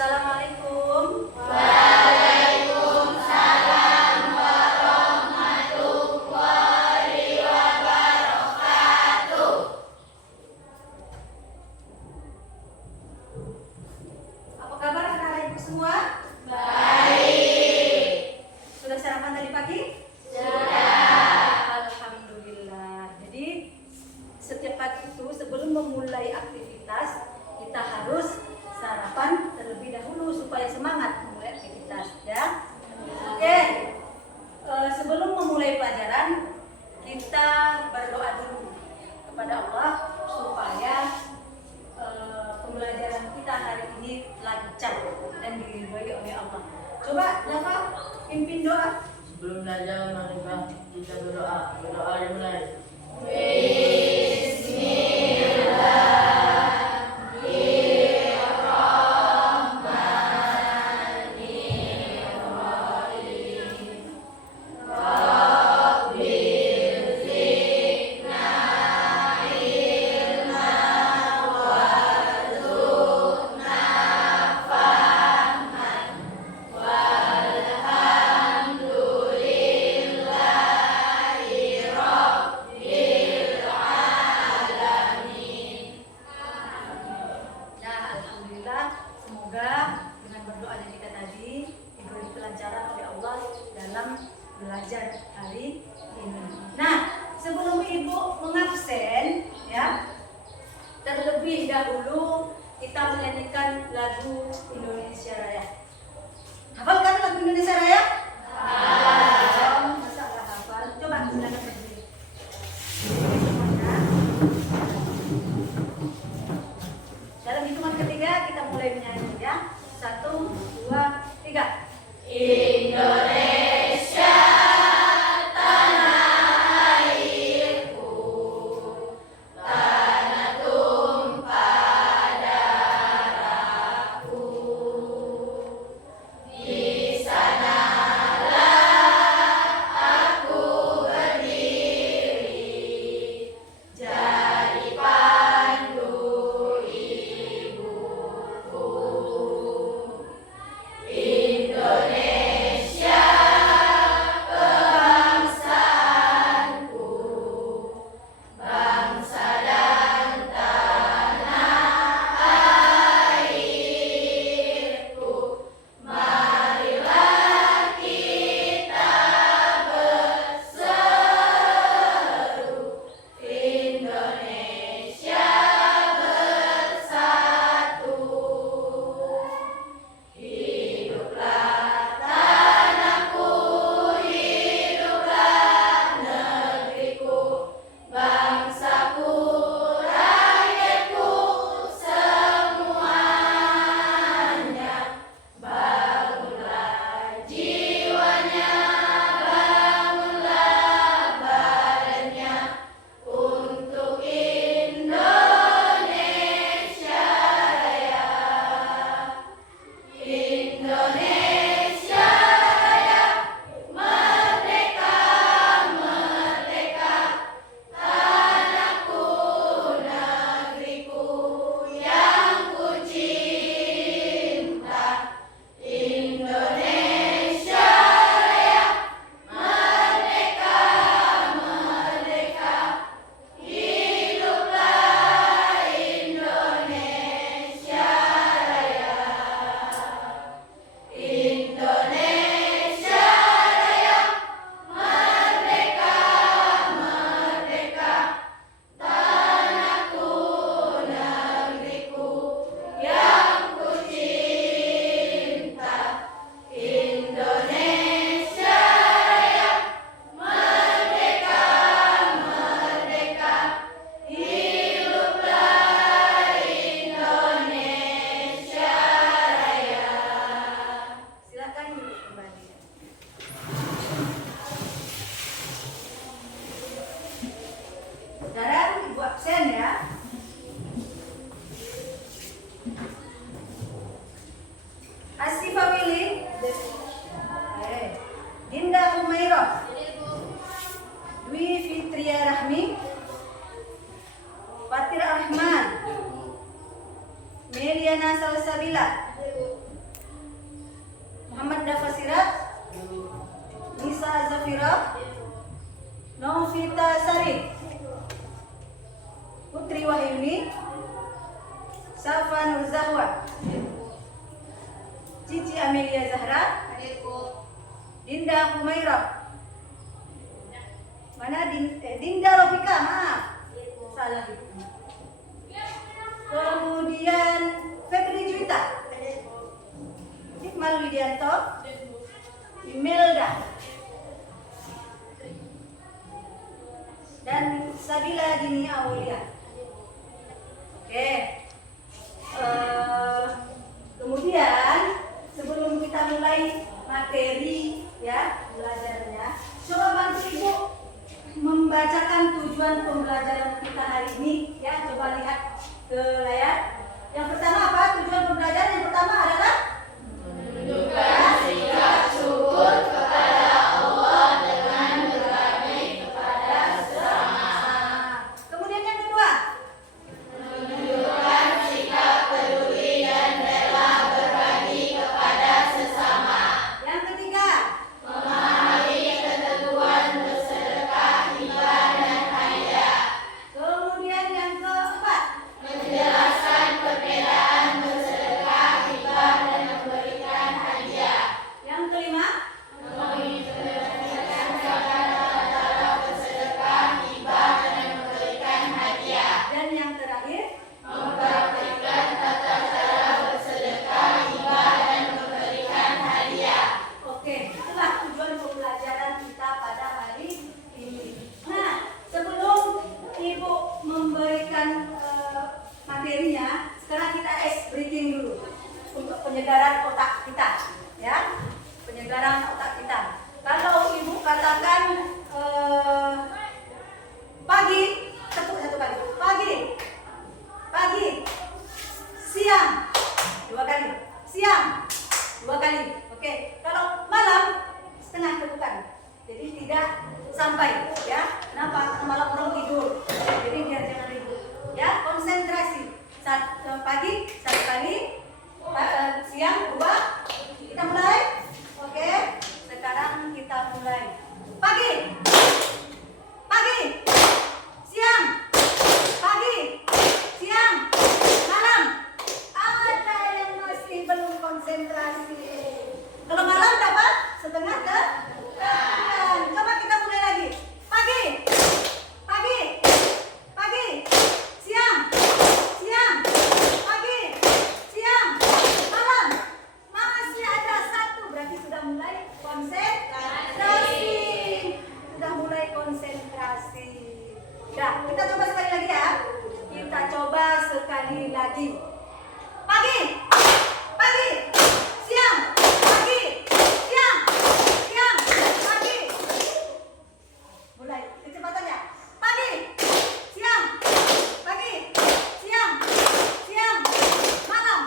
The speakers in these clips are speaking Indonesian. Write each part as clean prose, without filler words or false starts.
Assalamualaikum. Waalaikumsalam warahmatullahi wabarakatuh. Apa kabar anak-anak ibu semua? Baik. Sudah sarapan tadi pagi? Sudah. Alhamdulillah. Jadi setiap pagi itu sebelum memulai aktivitas kita harus sarapan terlebih dahulu supaya semangat memulai aktivitas, ya. Oke. Sebelum memulai pelajaran kita berdoa dulu kepada Allah supaya pembelajaran kita hari ini lancar dan diridhoi oleh Allah. Coba Dava pimpin doa. Sebelum belajar marilah kita berdoa. Berdoa dimulai. Nah, alhamdulillah, semoga dengan berdoanya kita tadi diberi kelancaran oleh Allah dalam belajar hari ini. Nah, sebelum ibu mengabsen, ya, terlebih dahulu kita menyanyikan lagu Indonesia Raya. Hafal kan lagu Indonesia Raya? Hafal. Masa nggak hafal? Coba silakan berdiri. Semuanya. Dalam hitungan ketiga kita mulai menyanyi, ya. 1, 2, 3. Indonesia tanah airku, tanah tumpah darahku. Di sanalah aku berdiri, jadi pandu ibuku. Indonesia kebangsaanku, bangsa dan tanah airku. Marilah kita berseru, Indonesia bersatu. Hiduplah tanahku, hiduplah negeriku, bangsaku, rakyatku semuanya. Bangunlah jiwanya, bangunlah badannya untuk Indonesia Raya. Indonesia Raya, merdeka, merdeka, tanahku, negeriku yang ku cinta. Indonesia Raya, merdeka, merdeka, hiduplah Indonesia Raya. Indonesia Raya, merdeka, merdeka, tanahku, negeriku yang ku cinta. Indonesia Raya, merdeka, merdeka, hiduplah Indonesia Raya. Silakan duduk kembali. Sekarang ibu absen, ya. Asifah Willy, Dinda Humairah, Dwi Fitria Rahmi, Fatir Rahman, Meliana Salsabila, Muhammad Dafasirat, Nisa Zafira, Novita Sari, Putri Wahyuni, Safa Nur Zahwa, Cici Amelia Zahra, Dinda Humaira, mana Dinda Rofika, maaf, salah. Kemudian Febri Juwita, Iqmal Widianto, Imelda, dan Sabila Dini Aulia. Oke. Kemudian sebelum kita mulai materi ya belajarnya, coba bantu ibu membacakan tujuan pembelajaran kita hari ini ya. Coba lihat ke layar. Yang pertama apa? Tujuan pembelajaran yang pertama adalah Menunjukkan sikap syukur kepada Allah dengan berbagi kepada sesama. Kemudian yang kedua, Menunjukkan sikap peduli dan rela berbagi kepada sesama. yang ketiga, Memahami ketentuan bersedekah, hibah, dan hadiah. kemudian yang keempat, Menjelaskan perbedaan bersedekah, hibah, dan memberikan hadiah. yang kelima, Menjelaskan antara bersedekah, hibah, dan memberikan hadiah. dan yang terakhir. Mempraktikkan tata cara bersedekah, hibah, dan memberikan hadiah. Oke, itulah tujuan pembelajaran kita pada hari ini. Nah, sebelum ibu memberikan materinya, sekarang kita ice breaking dulu untuk penyegaran otak kita, ya, penyegaran otak kita. Kalau ibu katakan pagi, satu kali, pagi, siang, dua kali, siang, dua kali. Oke, kalau malam setengah tegukan. Jadi tidak sampai ya. Kenapa? Karena malam orang tidur. Jadi biar jangan ribut. Ya, konsentrasi. Pagi satu kali, siang dua. Kita mulai. Oke. Sekarang kita mulai. Pagi. Pagi. Siang. Pagi. Siang. Malam. Ada yang masih belum konsentrasi. Kalau malam dapat setengah tegukan. Coba kita mulai lagi. Pagi. Pagi. Pagi. Siang. Siang. Pagi. Siang. Malam. Masih ada satu. Berarti sudah mulai konsentrasi. Sudah mulai konsentrasi. Ya, kita coba sekali lagi ya. Kita coba sekali lagi. Pagi. Pagi. Siang. Pagi. Siang. Siang. Pagi. Mulai kecepatannya. Pagi. Siang. Pagi. Siang. Siang. Malam.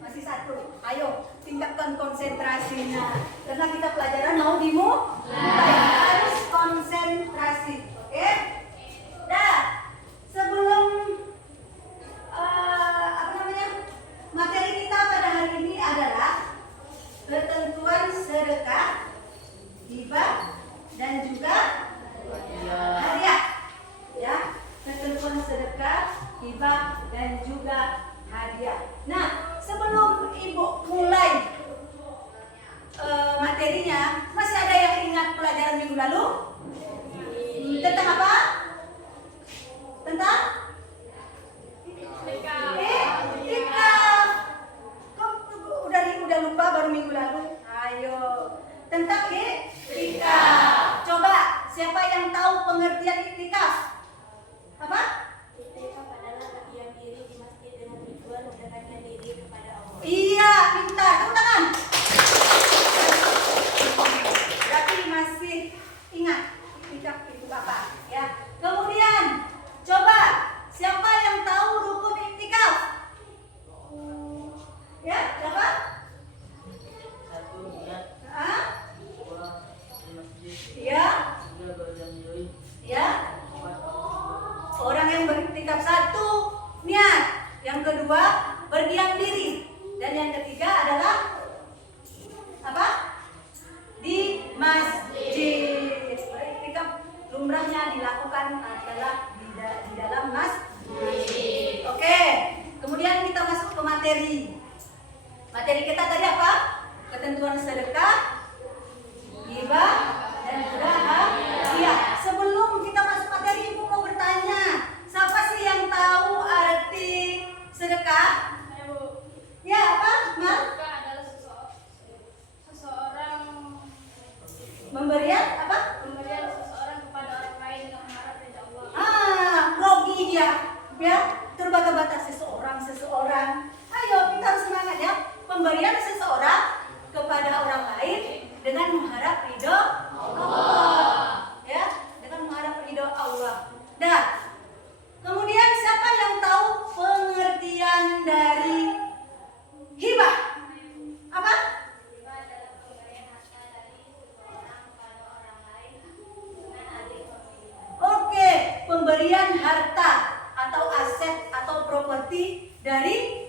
Masih satu. Ayo tingkatkan konsentrasinya. Karena kita pelajaran mau dimulai. Harus konsentrasi. Oke? Dah. Sebelum materi kita pada hari ini adalah ketentuan sedekah, hibah, dan juga hadiah. Ya, ketentuan sedekah, hibah, dan juga hadiah. Nah, sebelum ibu mulai materinya, masih ada yang ingat pelajaran minggu lalu? Tentang apa? Tentang? Ikaf. Kok udah lupa baru minggu lalu? Ayo. Tentang iktikaf. Coba siapa yang tahu pengertian iktikaf? Apa? Iktikaf adalah berdiam diri di masjid dengan tujuan mendekatkan diri kepada Allah. Iya, pintar. Tepuk tangan. Berarti masih ingat iktikaf itu apa? Ya. Kemudian coba siapa yang tahu rukun iktikaf? Ya, siapa? Satu niat, Hah? dua di masjid, Ya, tiga berjam-jam, ya. empat Orang yang beriktikaf satu niat, yang kedua berdiam diri, dan yang ketiga adalah di masjid. Beriktikaf lumrahnya dilakukan adalah di dalam masjid. Oke, kemudian kita masuk ke materi. Materi kita tadi apa? Ketentuan sedekah, hibah, dan juga hadiah. Sebelum kita masuk materi, Ibu mau bertanya, siapa sih yang tahu arti sedekah? Ya, apa? Mar? Sedekah adalah seseorang Pemberian apa? pemberian seseorang kepada orang lain dengan mengharap ridha Allah. Grogi dia. Ya, terbata-bata seseorang. Ayo, kita harus semangat ya. Pemberian seseorang kepada orang lain dengan mengharap ridho Allah. Ya, dengan mengharap ridho Allah. Nah, kemudian siapa yang tahu pengertian dari hibah? Apa? Hibah adalah pemberian harta dari seseorang kepada orang lain dengan adil pemilihan. Oke, pemberian harta atau aset atau properti dari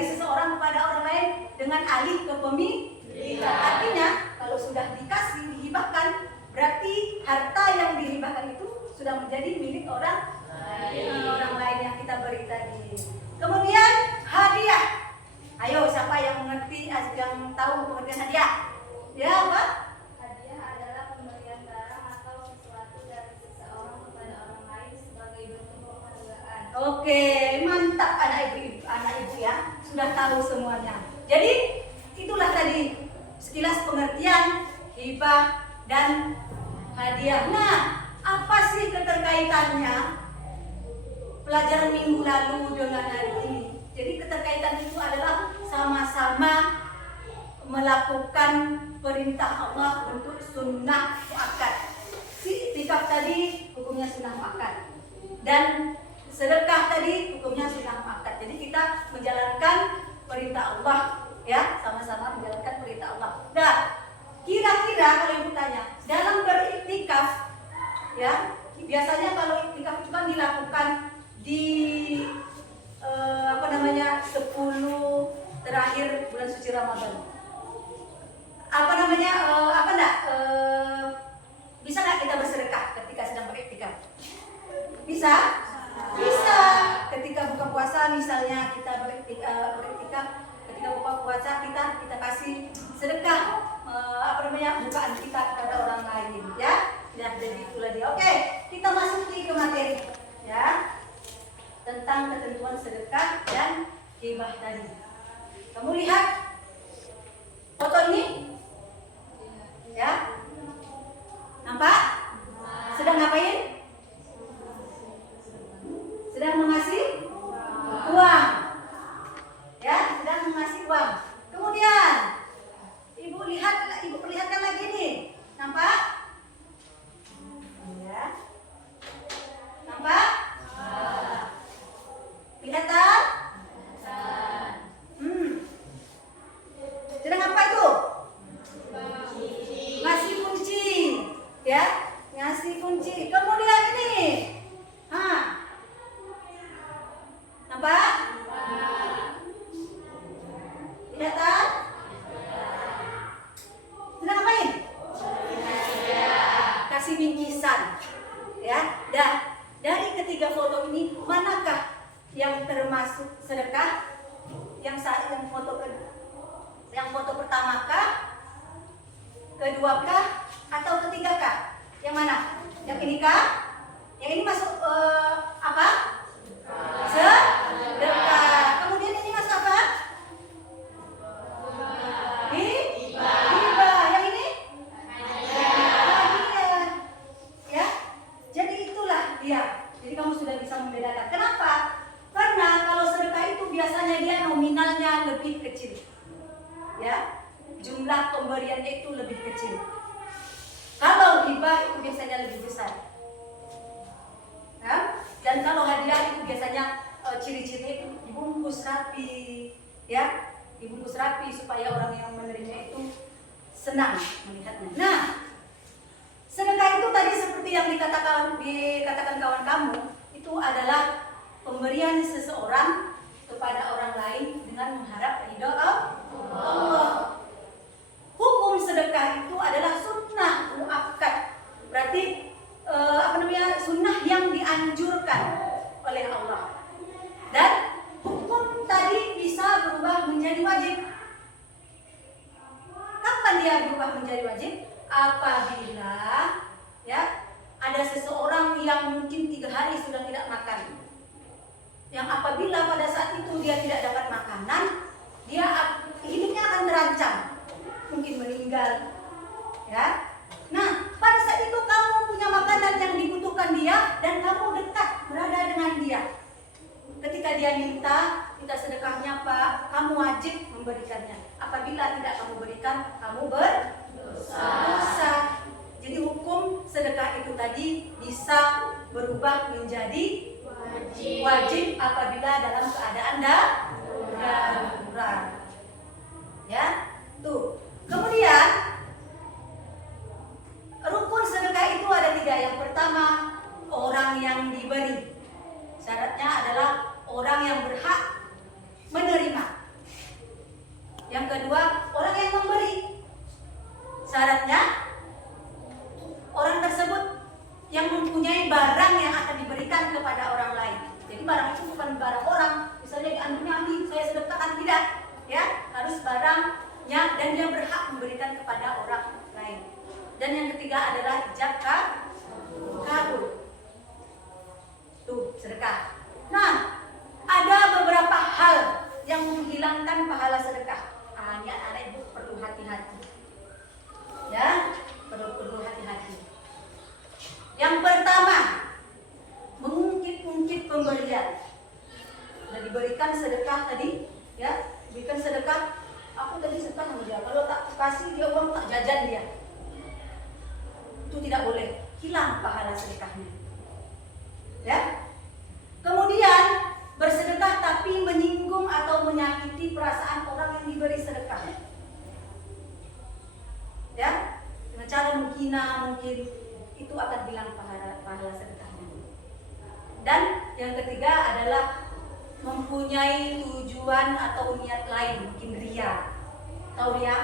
seseorang kepada orang lain dengan alih kepemilikan. Artinya, kalau sudah dikasih, dihibahkan, berarti harta yang dihibahkan itu sudah menjadi milik orang lain yang kita beri tadi. Kemudian hadiah. Ayo, siapa yang mengerti, yang tahu pengertian hadiah? Ya, apa? Hadiah adalah pemberian barang atau sesuatu dari seseorang kepada orang lain sebagai bentuk penghargaan. Oke, mantap anak ibu ya, sudah tahu semuanya. Jadi itulah tadi sekilas pengertian hibah dan hadiah. Nah, apa sih keterkaitannya pelajaran minggu lalu dengan hari ini? Jadi keterkaitan itu adalah sama-sama melakukan perintah Allah bentuk sunnah muakkad. Si tikaf tadi hukumnya sunnah muakkad dan sedekah tadi hukumnya sunnah muakkad. Jadi kita menjalankan perintah Allah ya, sama-sama menjalankan perintah Allah. Nah, kira-kira kalau ibu tanya, dalam beriktikaf ya, biasanya kalau iktikaf itu kan dilakukan di 10 terakhir bulan suci Ramadan. Bisa nggak kita bersedekah ketika sedang beriktikaf? Bisa? Bisa. Ketika buka puasa misalnya kita beriktikaf, ketika buka puasa kita kasih sedekah bukaan kita kepada orang lain ya. Ya, jadi itulah dia. Oke, kita masuk ke materi ya. Tentang ketentuan sedekah dan hibah tadi. Kamu lihat foto ini? Ya. Nampak? Sedang ngapain? Sedang mengasih uang. Ya, sedang mengasih uang. Kemudian ibu perlihatkan lagi nih. Nampak? Ya. Nampak? Kelihatan? Sedang apa itu? Ngasih kunci. Ya, ngasih kunci. Kemudian ini. Nampak? Kelihatan? Sedang ngapain? Kasih bingkisan. Ya, dah. Dari ketiga foto ini, manakah yang termasuk sedekah? Yang foto pertamakah? Keduakah? Atau ketigakah? Yang mana? Yang ini kah? Yang ini masuk apa? Sedekah. Kemudian ini masuk apa? Hibah. Yang ini? Hadiah. Ya. Jadi itulah dia. Jadi kamu sudah bisa membedakan. Kenapa? Karena kalau sedekah itu biasanya dia nominalnya lebih kecil. Ya. Jumlah pemberiannya itu lebih kecil. Kalau hibah itu biasanya lebih besar. Ya? Dan kalau hadiah itu biasanya ciri-cirinya itu dibungkus rapi, ya, dibungkus rapi supaya orang yang menerima itu senang melihatnya. Nah, sedekah itu tadi seperti yang dikatakan kawan kamu, itu adalah pemberian seseorang kepada orang lain dengan mengharap ridho Allah. Hukum sedekah menjadi wajib? Apabila ya ada seseorang yang mungkin 3 hari sudah tidak makan, yang apabila pada saat itu dia tidak dapat makanan, dia hidupnya akan terancam, mungkin meninggal, ya. Nah, pada saat itu kamu punya makanan yang dibutuhkan dia dan kamu dekat berada dengan dia. Ketika dia minta sedekahnya, Pak, kamu wajib memberikannya. Apabila tidak kamu berikan, kamu berdosa. Jadi hukum sedekah itu tadi bisa berubah menjadi wajib apabila dalam keadaan darurat. Ya, tuh. Kemudian rukun sedekah itu ada 3. Yang pertama, orang yang diberi. Syaratnya adalah orang yang berhak menerima. Yang kedua, orang yang memberi. Syaratnya orang tersebut yang mempunyai barang yang akan diberikan kepada orang lain. Jadi barang itu bukan barang orang. Misalnya diambil, saya sedekahkan, tidak. Ya, harus barangnya dan dia berhak memberikan kepada orang lain. Dan yang ketiga adalah ijab kabul. Tuh, sedekah. Nah, ada beberapa hal yang menghilangkan pahala sedekah. Ini anak-anak ibu perlu hati-hati. Ya, perlu hati-hati. Yang pertama, mengungkit-ungkit pemberian. Sudah diberikan sedekah tadi, ya, berikan sedekah. Aku tadi sedekah sama dia. Kalau tak kasih dia uang, tak jajan dia. Itu tidak boleh. Hilang pahala sedekahnya. Ya. Kemudian bersedekah tapi menyinggung atau menyakiti perasaan orang yang diberi sedekah. Ya, dengan cara menghina mungkin, itu akan hilang pahala sedekahnya. Dan yang ketiga adalah mempunyai tujuan atau niat lain, mungkin ria. Tahu ria?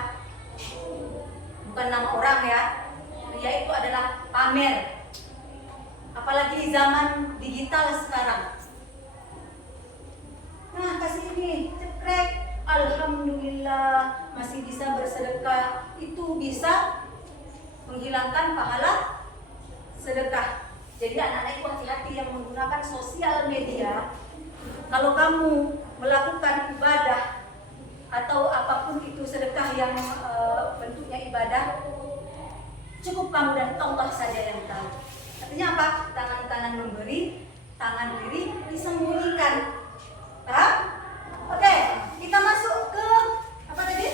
Bukan nama orang ya. Ria itu adalah pamer. Apalagi di zaman digital sekarang. Nah, kasih ini, cekrek, alhamdulillah masih bisa bersedekah. Itu bisa menghilangkan pahala sedekah. Jadi anak-anak itu hati-hati yang menggunakan sosial media. Kalau kamu melakukan ibadah atau apapun itu sedekah yang bentuknya ibadah, cukup kamu dan Allah saja yang tahu. Artinya apa? Tangan kanan memberi, tangan kiri disembunyikan. Paham? Oke, kita masuk ke apa tadi?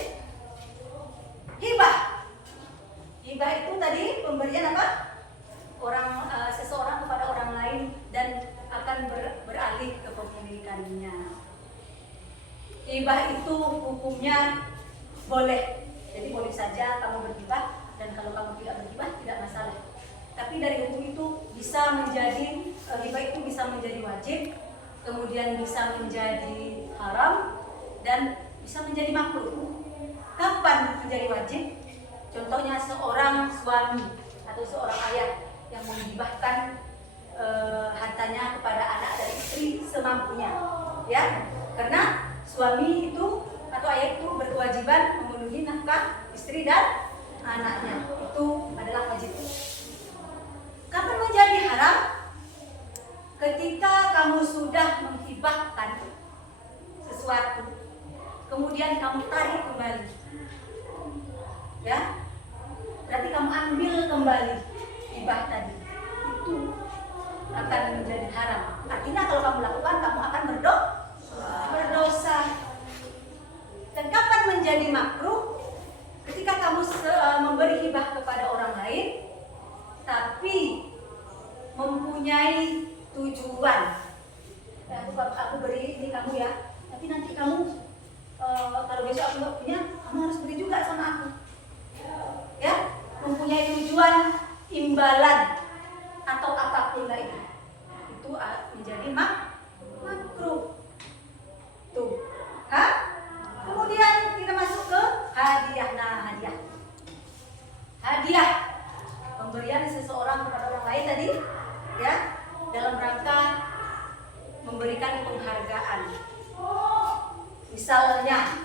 Hibah. Hibah itu tadi pemberian apa? Seseorang kepada orang lain dan akan beralih ke kepemilikannya. Hibah itu hukumnya boleh. Jadi boleh saja kamu berhibah, dan kalau kamu tidak berhibah tidak masalah. Tapi dari hukum itu bisa menjadi hibah itu bisa menjadi wajib, kemudian bisa menjadi haram, dan bisa menjadi makruh. Kapan menjadi wajib? Contohnya seorang suami atau seorang ayah yang menghibahkan hartanya kepada anak dan istri semampunya, ya, karena suami itu atau ayah itu berkewajiban memenuhi nafkah istri dan anaknya. Itu adalah wajib. Kapan menjadi haram? Ketika kamu sudah menghibahkan sesuatu, kemudian kamu tarik kembali, ya, berarti kamu ambil kembali hibah tadi, itu akan menjadi haram. Artinya kalau kamu lakukan, kamu akan berdosa. Dan kapan menjadi makruh? Ketika kamu memberi hibah kepada orang lain, tapi mempunyai tujuan. Aku beri ini kamu ya, tapi nanti kamu kalau besok aku nggak punya, kamu harus beri juga sama aku. Ya, mempunyai tujuan imbalan atau apapun itu menjadi makruh. Tuh, kemudian kita masuk ke hadiah. Nah, hadiah pemberian seseorang kepada orang lain tadi, ya, dalam rangka memberikan penghargaan. Misalnya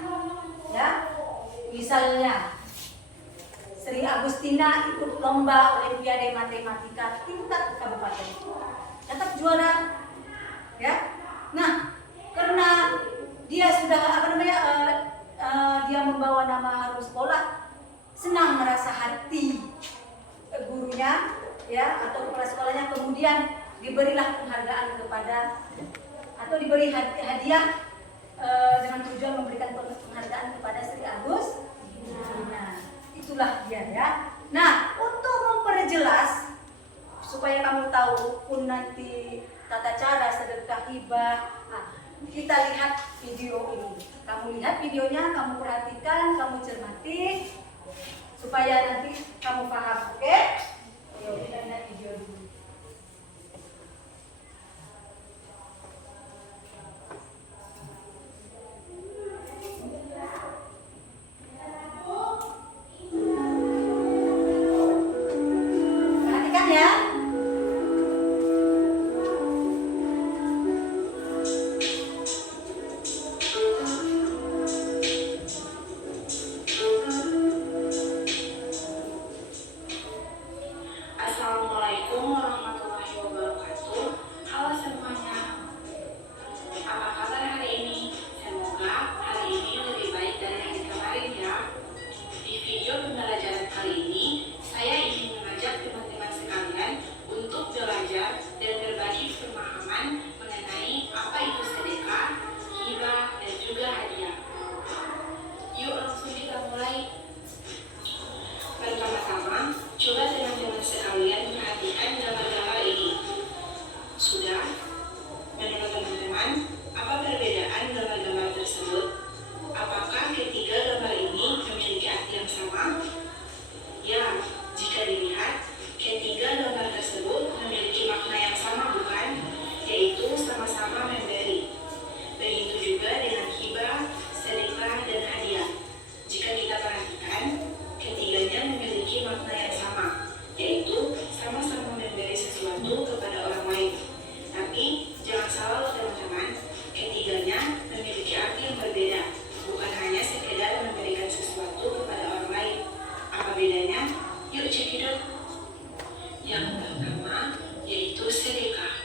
Sri Agustina ikut lomba Olimpiade Matematika tingkat kabupaten, dapat juara, ya. Nah, karena dia sudah dia membawa nama harum sekolah, senang merasa hati gurunya, ya, atau kepala sekolahnya, kemudian diberilah penghargaan kepada atau diberi hadiah dengan tujuan memberikan penghargaan kepada Sri Agus. Nah, itulah dia, ya. Nah, untuk memperjelas supaya kamu tahu pun nanti tata cara sedekah hibah, kita lihat video ini. Kamu lihat videonya, kamu perhatikan, kamu cermati supaya nanti kamu paham, oke? Ayo kita lihat video dulu. Perhatikan ya. Assalamualaikum warahmatullahi wabarakatuh. Halo semuanya. Apa kabar hari ini? Semoga hari ini lebih baik dari hari kemarin ya. Di video pembelajaran kali ini, saya ingin mengajak teman-teman sekalian untuk belajar dan berbagi pemahaman mengenai apa itu sedekah, hibah, dan juga hadiah. Yuk langsung kita mulai. Pertama-tama, coba teman-teman sekalian perhatikan gambar-gambar ini. Sudah? Menurut teman-teman, apa perbedaan gambar-gambar tersebut? Apakah ketiga gambar ini memiliki arti yang sama? Ya, jika dilihat, ketiga gambar tersebut memiliki makna yang sama, bukan? Yaitu sama-sama memberi. Begitu juga dengan hibah, sedekah, dan hadiah. Jika kita perhatikan, ketiganya memiliki makna yang sama, yaitu sama-sama memberi sesuatu kepada orang lain. Tapi jangan salah loh teman-teman, ketiganya memiliki arti yang berbeda, bukan hanya sekedar memberikan sesuatu kepada orang lain. Apa bedanya? Yuk cekidot. Yang pertama yaitu sedekah.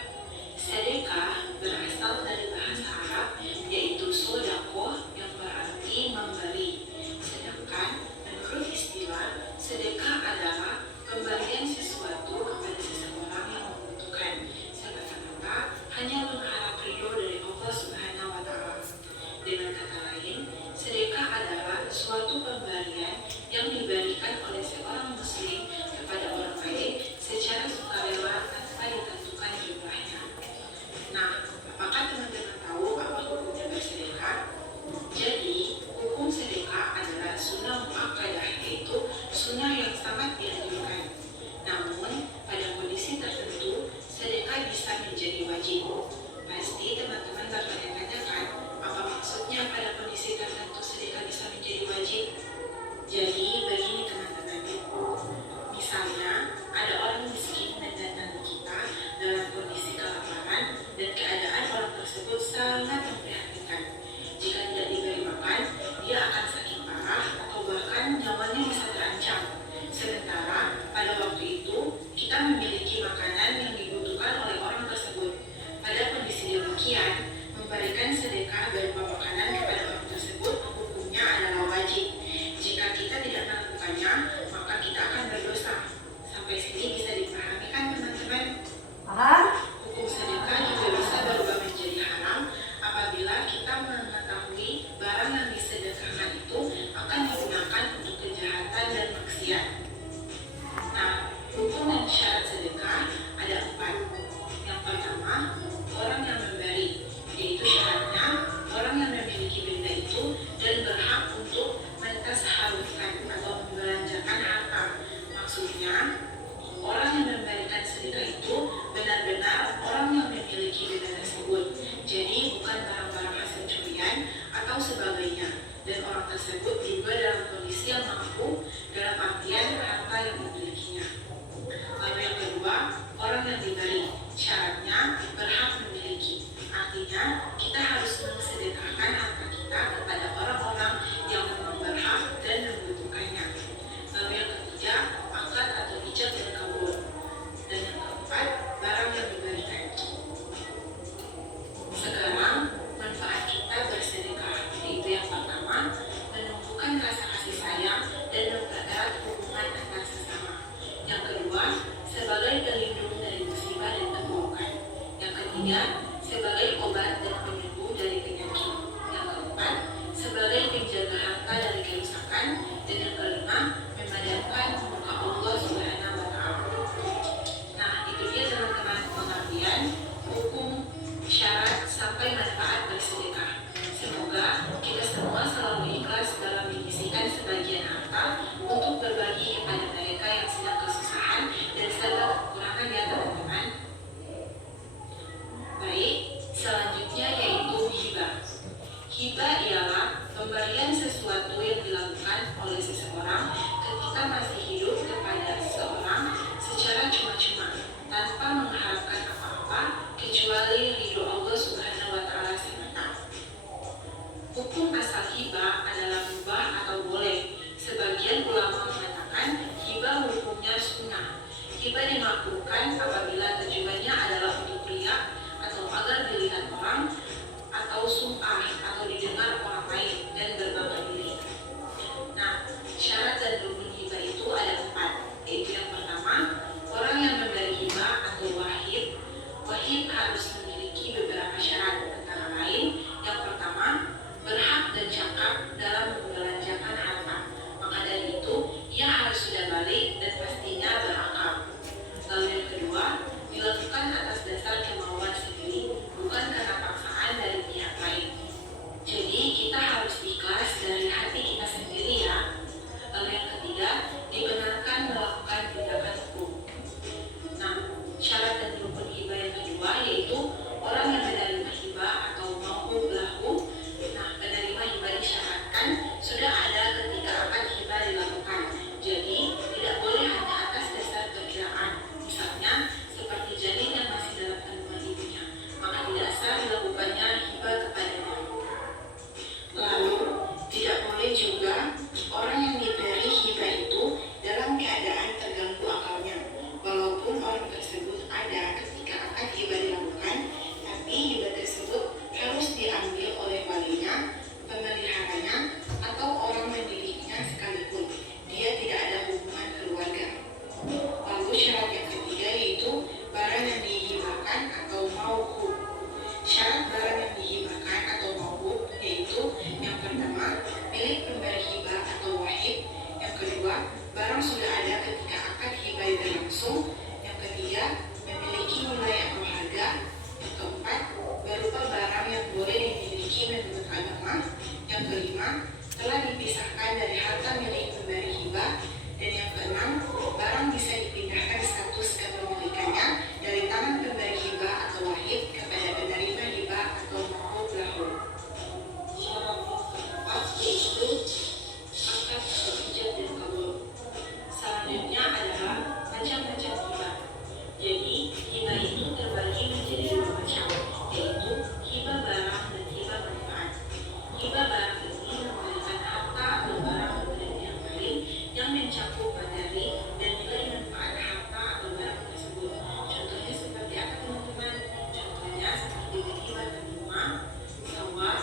Sedekah berasal dari bahasa Arab, yaitu sodakoh, yang berarti memberi. Sedangkan menurut istilah, sedekah adalah pemberian sesuatu kepada seseorang yang membutuhkan, semata-mata hanya mengharap ridho dari Allah Subhanahu wa Ta'ala. Dengan kata lain, sedekah adalah suatu pemberian yang diberikan oleh seorang muslim kepada orang lain secara sukarela tanpa ditentukan jumlahnya. Nah, apakah teman-teman tahu apa hukumnya bersedekah? Jadi, hukum sedekah adalah sunnah muakkadah, yaitu sunnah yang sangat dianjurkan. Namun, pada kondisi tertentu, sedekah bisa menjadi wajib. Pasti teman-teman bertanya-tanyakan, apa maksudnya pada kondisi tertentu sedekah bisa menjadi wajib? Jadi, begini teman-teman. Misalnya, ada orang miskin mendatangi kita dalam kondisi kelaparan dan keadaan orang tersebut sangat memprihatinkan. Jika tidak diberi makan, dia akan sakit parah atau bahkan nyawanya bisa terancam. Sementara pada waktu itu kita memiliki makanan yang dibutuhkan oleh orang tersebut. Pada kondisi demikian, memberikan sedekah berupa makanan kepada orang tersebut hukumnya adalah wajib. Jika kita tidak melakukannya, maka kita akan berdosa. Sampai sini bisa dipahami kan teman-teman? Paham? Hukum sedekah juga bisa berubah menjadi haram apabila kita mengetahui barang yang disedekahkan itu akan digunakan untuk kejahatan dan maksiat. Nah, hukum dan syarat sedekah ada 4. Yang pertama, orang yang memberi, yaitu syaratnya orang yang memiliki benda itu dan berhak untuk mentasharufkan atau membelanjakan harta. Maksudnya, orang yang memberikan sedekah itu benar-benar orang yang memiliki benda tersebut. Jadi bukan barang-barang hasil curian atau sebagainya. Dan orang tersebut juga dalam kondisi yang mampu dalam artian harta yang dimilikinya. Lalu yang kedua, orang yang diberi. Syaratnya berhak memiliki. Artinya kita harus mensedekahkan harta kita kepada orang-orang yang memang berhak dan membutuhkannya. Lalu yang ketiga, kelima, telah dipisahkan dari harta milik pemberi hibah. Dan yang keenam, barang bisa dipindahkan status kepemilikannya dari tangan pemberi hibah atau wahid kepada penerima hibah atau mahmud lahu. Syarat yang keempat yaitu akad ijab dan kabul. Selanjutnya adalah macam-macam hibah. Jadi, hibah itu terbagi menjadi dua macam, yaitu hibah barang dan hibah manfaat. Hibah barang ini memberikan harta atau barang kepada yang lain yang mencakup materi dan nilai manfaat harta atau barang tersebut. Contohnya seperti apa teman-teman? Contohnya seperti hibah rumah, sawah,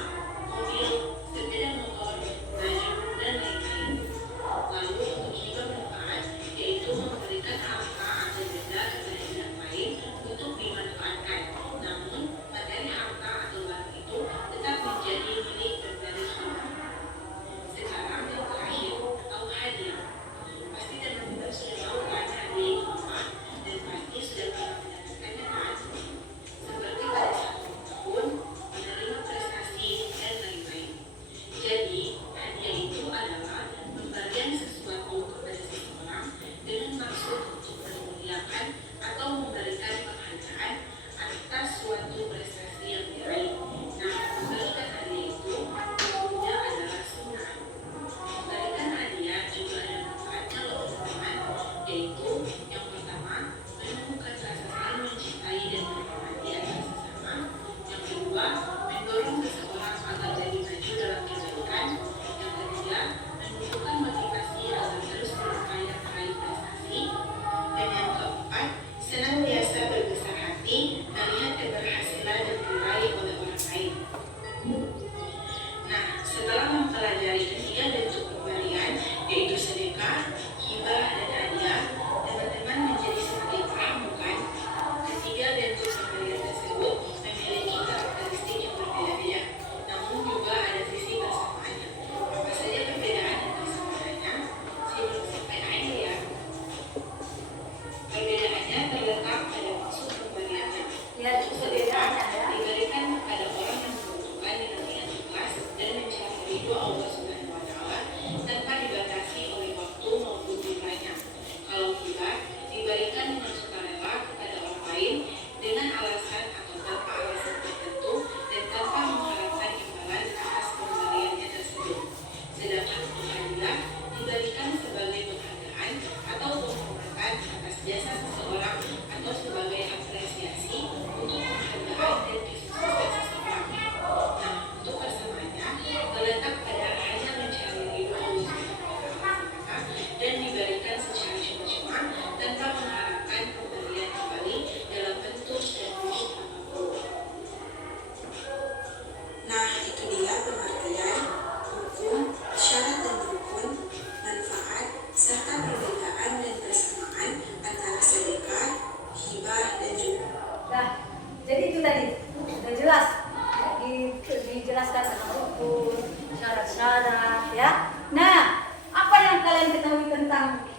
mobil, sepeda motor, baju, dan lain-lain. Lalu untuk hibah manfaat, yaitu memberikan harta atau benda kepada orang lain untuk dimanfaatkan. Namun, materi harta atau barang itu tetap menjadi milik pemberi hibah. Sekarang yang terakhir atau hadiah. Pasti teman-teman sudah tahu kan hadiah itu apa, dan pasti sudah pernah mendapatkannya kan? Seperti pada satu tahun, menerima prestasi, dan lain-lain. Jadi, hadiah itu adalah pemberian sesuatu kepada seseorang dengan maksud untuk memuliakan atau memberikan penghargaan atas suatu prestasi yang diraih. Nah, memberikan hadiah itu hukumnya adalah sunnah. Memberikan hadiah juga ada manfaatnya loh teman-teman, yaitu yang pertama, menemukan rasa saling mencintai dan menghormati antara sesama. Yang kedua, mendorong seseorang agar jadi maju dalam kebaikan. Yang ketiga, menunjukkan motivasi agar terus berupaya meraih prestasi. Dan yang keempat, senantiasa berbesar hati melihat keberhasilan yang diraih oleh orang lain. Nah, setelah mempelajari ketiga bentuk pemberian, yaitu sedekah, hibah, dan hadiah, teman-teman menjadi semakin paham bukan? Ketiga bentuk pemberian tersebut memiliki karakteristik yang berbeda-beda, namun juga ada sisi persamaannya. Apa saja perbedaan dan persamaannya? Simak sampai akhir ya. Perbedaannya terletak pada maksud pemberiannya. Ya, perbedaannya ya. Diberikan kepada orang yang membutuhkan dengan niat ikhlas dan mencari ridho Allah Subhanahu wa Ta'ala tanpa dibatasi oleh waktu maupun jumlahnya. Kalau hibah diberikan dengan sukarela kepada orang lain dengan alasan atau tanpa alasan tertentu dan tanpa mengharapkan imbalan atas pemberiannya tersebut. Sedangkan untuk hadiah diberikan sebagai penghargaan atau penghormatan atas jasa seseorang atau sebagai apresiasi untuk penghargaan dan kesuksesan seseorang. Nah, untuk persamaannya terletak pada hanya mencari ridho Allah Subhanahu wa Ta'ala dan diberikan secara cuma-cuma tanpa mengharapkan pemberian kembali dalam bentuk dan wujud apapun. Nah, itu dia pengertian, hukum, syarat dan rukun, manfaat, serta perbedaan dan persamaan antara sedekah, hibah, dan juga. Nah, jadi itu tadi sudah jelas dijelaskan tentang hukum, syarat-syarat ya. Nah, apa yang kalian ketahui tentang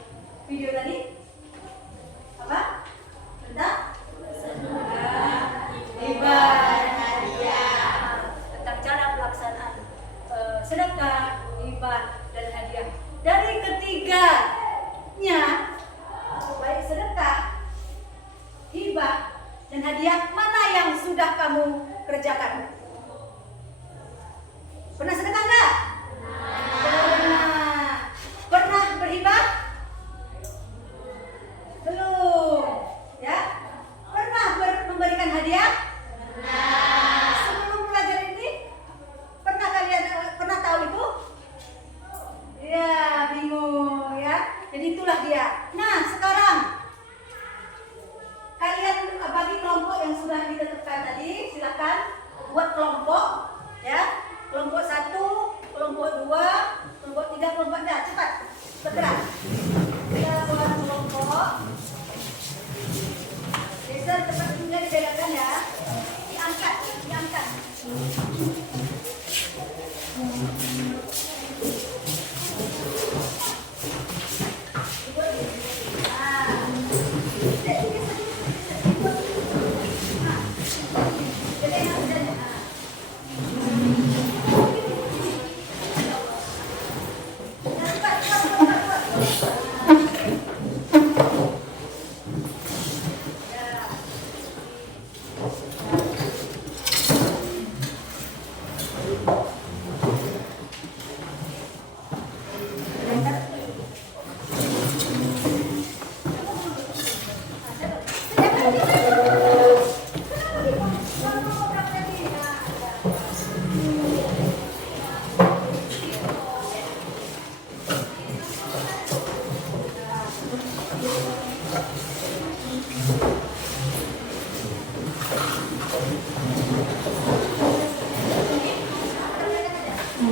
video tadi? Apa? Tentang hibah dan hadiah. Tentang cara pelaksanaan sedekah, hibah dan hadiah. Dari ketiganya, baik sedekah, hibah dan hadiah, mana yang sudah kamu kerjakan? Pernah sedekah enggak? Pernah. Pernah berhibah? Belum. Ya? Pernah memberikan hadiah? Sebelum pelajaran ini, pernah kalian tahu itu? Ya, bingung ya. Jadi itulah dia. Nah, sekarang kalian bagi kelompok yang sudah ditetapkan tadi, silakan buat kelompok ya. Kelompok 1, kelompok 2, kelompok 3, kelompok 4. Cepat, bergerak. Kita buat kelompok. Bisa cepat juga dibedakan ya. Diangkat. Ya,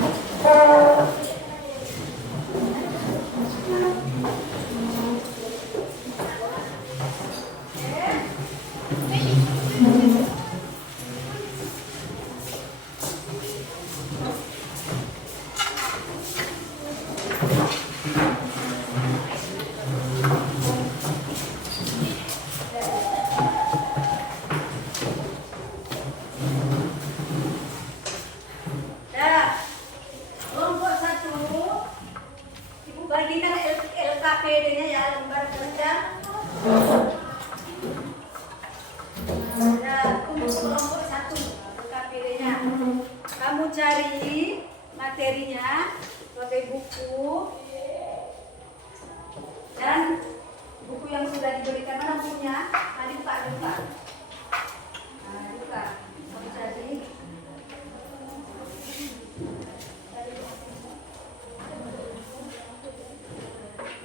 kelompok 1, Ibu bagikan LKPD-nya ya, lembar kerja. Ya, untuk kelompok 1, LKPD-nya. Kamu cari materinya pakai buku dan buku yang sudah diberikan. Mana bukunya? Nah, dibuka. Nah, buka. Kamu cari.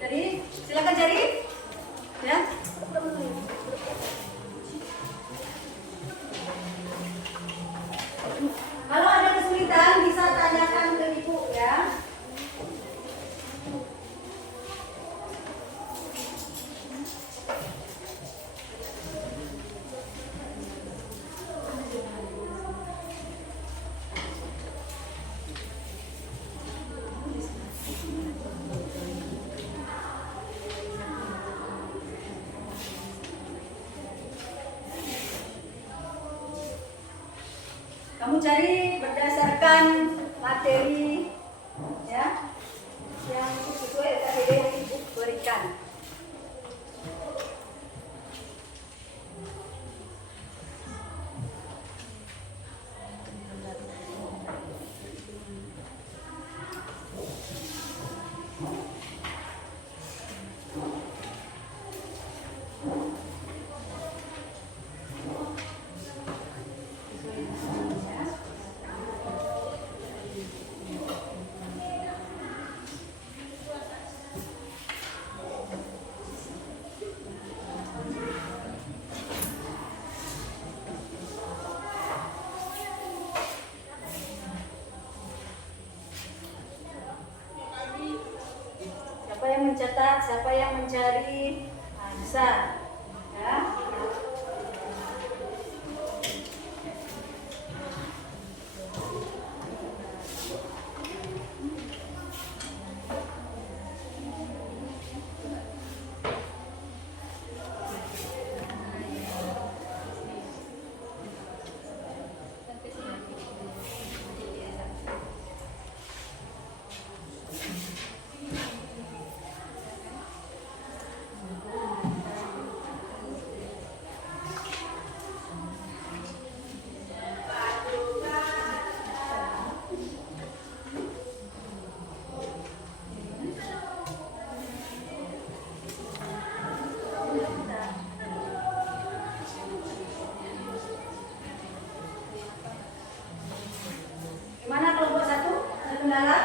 Jadi, silakan cari. Ya. Kalau ada kesulitan bisa tanyakan ke Ibu ya. Kamu cari berdasarkan materi ya yang sesuai LKPD yang Ibu berikan. Siapa yang mencatat, siapa yang mencari, nah, bisa ya. Gimana kelompok 1? Ada kendala?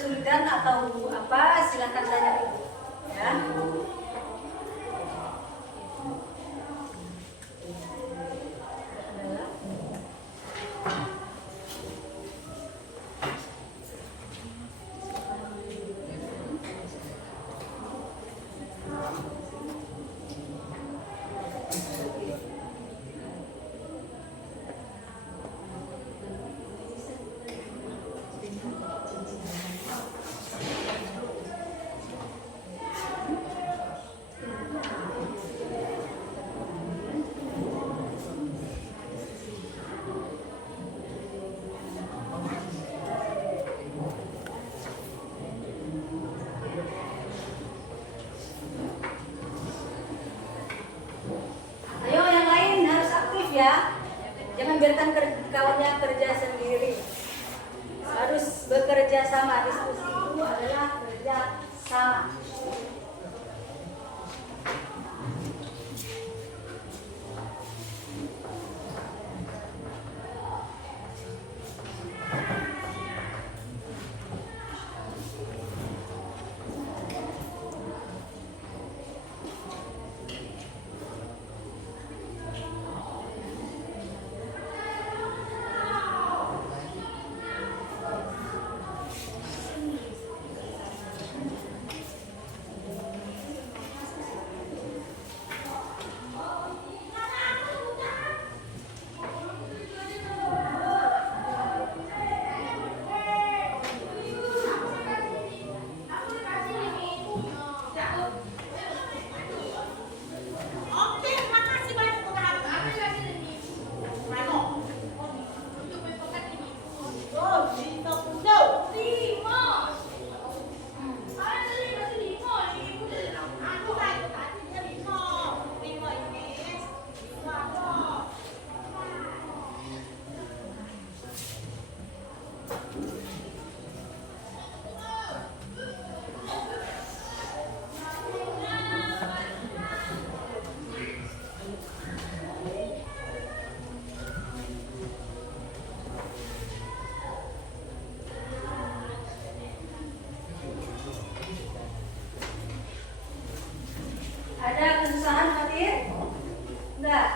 kesulitan atau apa, silakan tanya Ibu. Ya. Ayo yang lain harus aktif ya. Jangan biarkan kawannya kerja sendiri. Harus bekerja sama. Diskusi itu adalah kerja sama. Ada kesusahan Fatir? Enggak.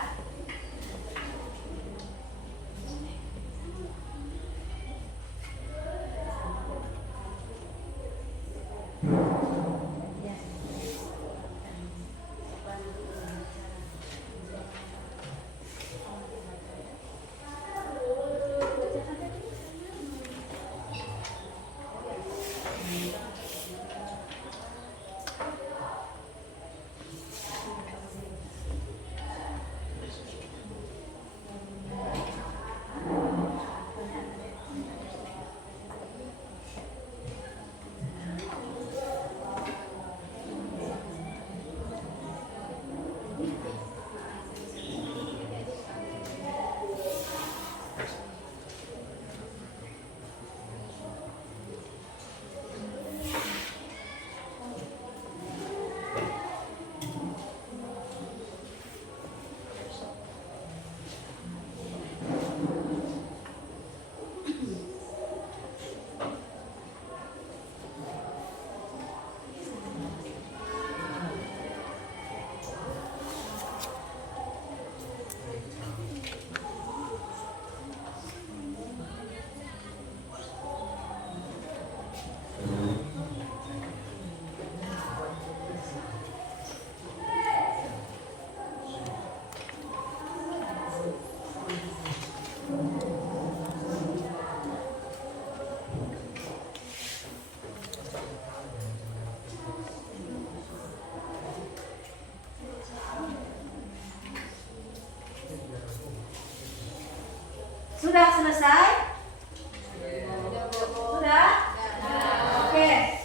Sudah selesai? Sudah? Oke.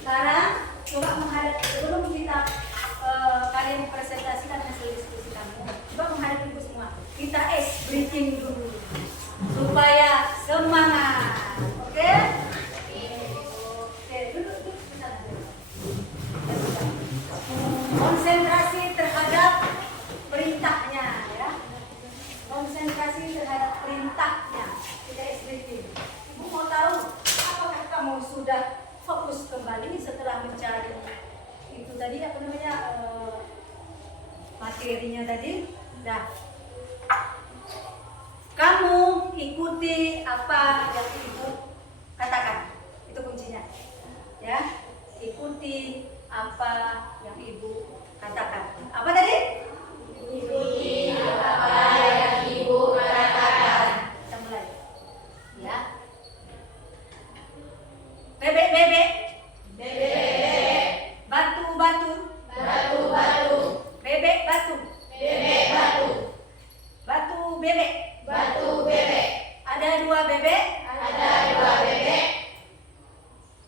Sekarang coba menghadap sebelum kita kalian presentasikan hasil diskusi kamu. Coba menghadap ibu semua. Kita briefing dulu supaya semangat. Oke? Oke, duduk di sana. Konsentrasi terhadap perintahnya ya. Konsentrasi terhadap perintah materinya tadi. Dah. Kamu ikuti apa yang ibu katakan. Itu kuncinya. Ya. Ikuti apa yang ibu katakan. Apa tadi? Ikuti apa yang ibu katakan. Kita mulai. Ya. Bebek bebek. Bebek, Batu batu. batu batu, Bebek batu. bebek batu, Batu bebek. batu bebek. Ada 2 bebek Ada 2 bebek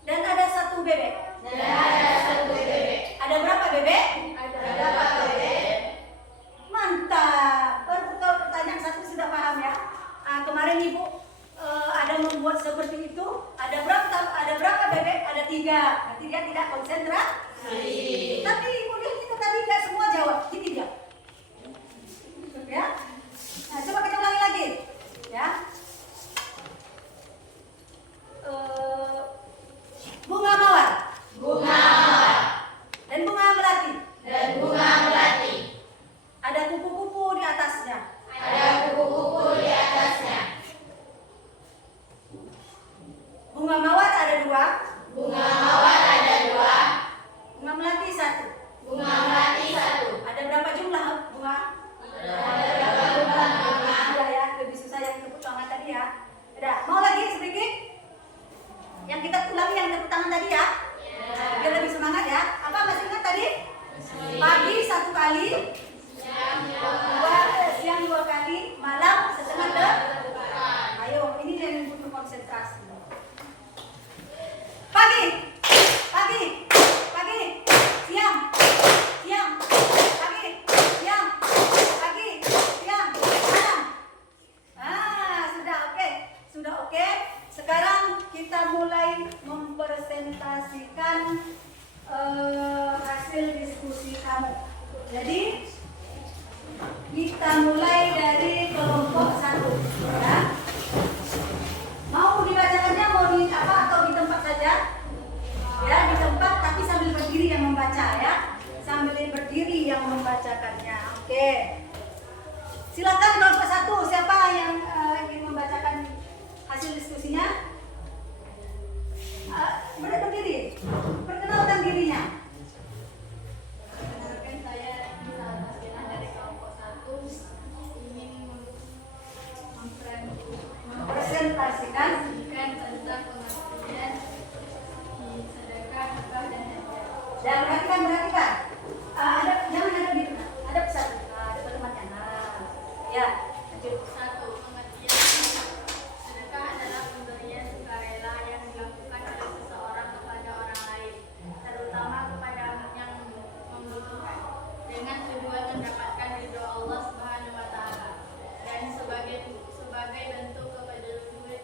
dan ada 1 bebek. dan ada 1 bebek. Ada berapa bebek? Ada berapa bebek? Mantap. Kalau pertanyaan 1 sudah paham ya. Kemarin ibu ada membuat seperti itu. Ada berapa bebek? Ada 3. Nah, 3 tidak konsentrasi. Tapi ibu lihat itu tadi tidak semua jawab. Ini 3. Ya. Nah, coba kita ulangi lagi. Ya. Bunga mawar Bunga mawar dan bunga melati. dan bunga melati. Ada kupu-kupu di atasnya. Ada kupu-kupu di atasnya. Bunga mawar ada 2. Bunga mawar ada 2. Bunga melati 1. Bunga melati 1. Ada berapa jumlah bunga? Ada berapa jumlah bunga? Sudah ya, lebih susah yang tepuk tangan tadi ya. Udah, mau lagi sedikit? Yang kita ulangi yang tepuk tangan tadi ya. Biar lebih semangat ya. Apa masih ingat tadi? Pagi 1 kali, siang 2 kali, malam setengah depan. Ayo, ini yang butuh konsentrasi. Pagi, pagi, pagi, siang, siang, pagi, siang, pagi, siang, malam. Sudah oke. Sekarang kita mulai mempresentasikan hasil diskusi kamu. Jadi kita mulai dari kelompok 1. Ya. Mau dibacakannya mau di apa atau di tempat saja? Ya, di tempat tapi sambil berdiri yang membaca ya. Sambil berdiri yang membacakannya. Oke. Silakan kelompok 1, siapa yang ingin membacakan hasil diskusinya? Berdiri. Perkenalkan dirinya. Perkenalkan, saya Nisa Tasbina dari kelompok 1 ingin Presentasikan tentang pengertian di sedekah, hibah, dan hadiah. dan perhatikan. Jangan ada di tengah. Ada pesan. Ada temannya. Ya. Lanjut. 1. Pengertian sedekah adalah pemberian sukarela yang dilakukan oleh seseorang kepada orang lain, terutama kepada yang membutuhkan, dengan tujuan mendapatkan ridho Allah Subhanahu wa Ta'ala, dan sebagai bentuk kepedulian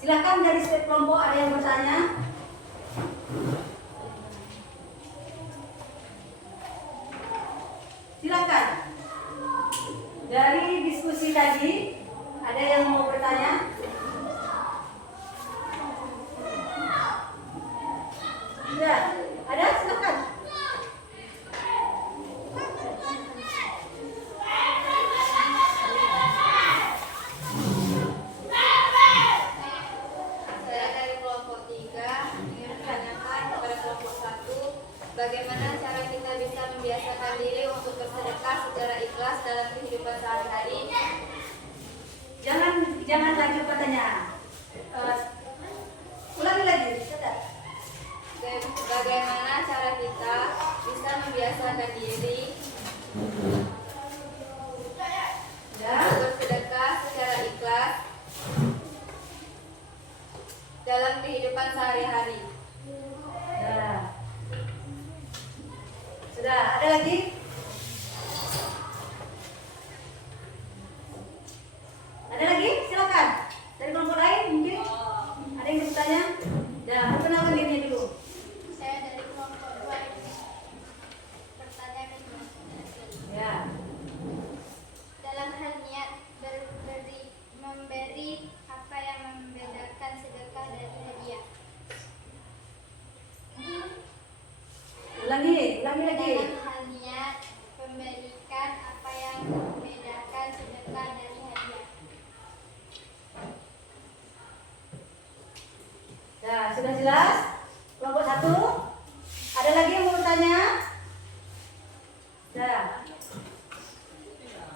Silakan dari setiap kelompok ada yang bertanya. Silakan. Dari diskusi tadi ada yang mau bertanya? Ya, ada, silakan. Saya dari kelompok 3 ingin menanyakan kepada kelompok 1, bagaimana cara kita bisa membiasakan diri untuk bersedekah secara ikhlas dalam kehidupan sehari-hari? Jangan lanjut pertanyaan. Ulangi lagi, sudah. Bagaimana cara kita bisa membiasakan diri Ya. bersedekah secara ikhlas dalam kehidupan sehari-hari? Ya. Sudah, ada lagi? Ada lagi? Silakan. Dari kelompok lain mungkin ada yang bertanya? Ya, perkenalkan dirinya dulu. Saya dari kelompok 2 ini bertanya ke Mas. Ya. Dalam hal niat memberi, apa yang membedakan sedekah dari hadiah? Ulangi lagi. Dalam hal niat memberikan, apa yang membedakan sedekah dari hadiah? Ya, sudah jelas? Kelompok 1. Ada lagi yang mau bertanya? Ya.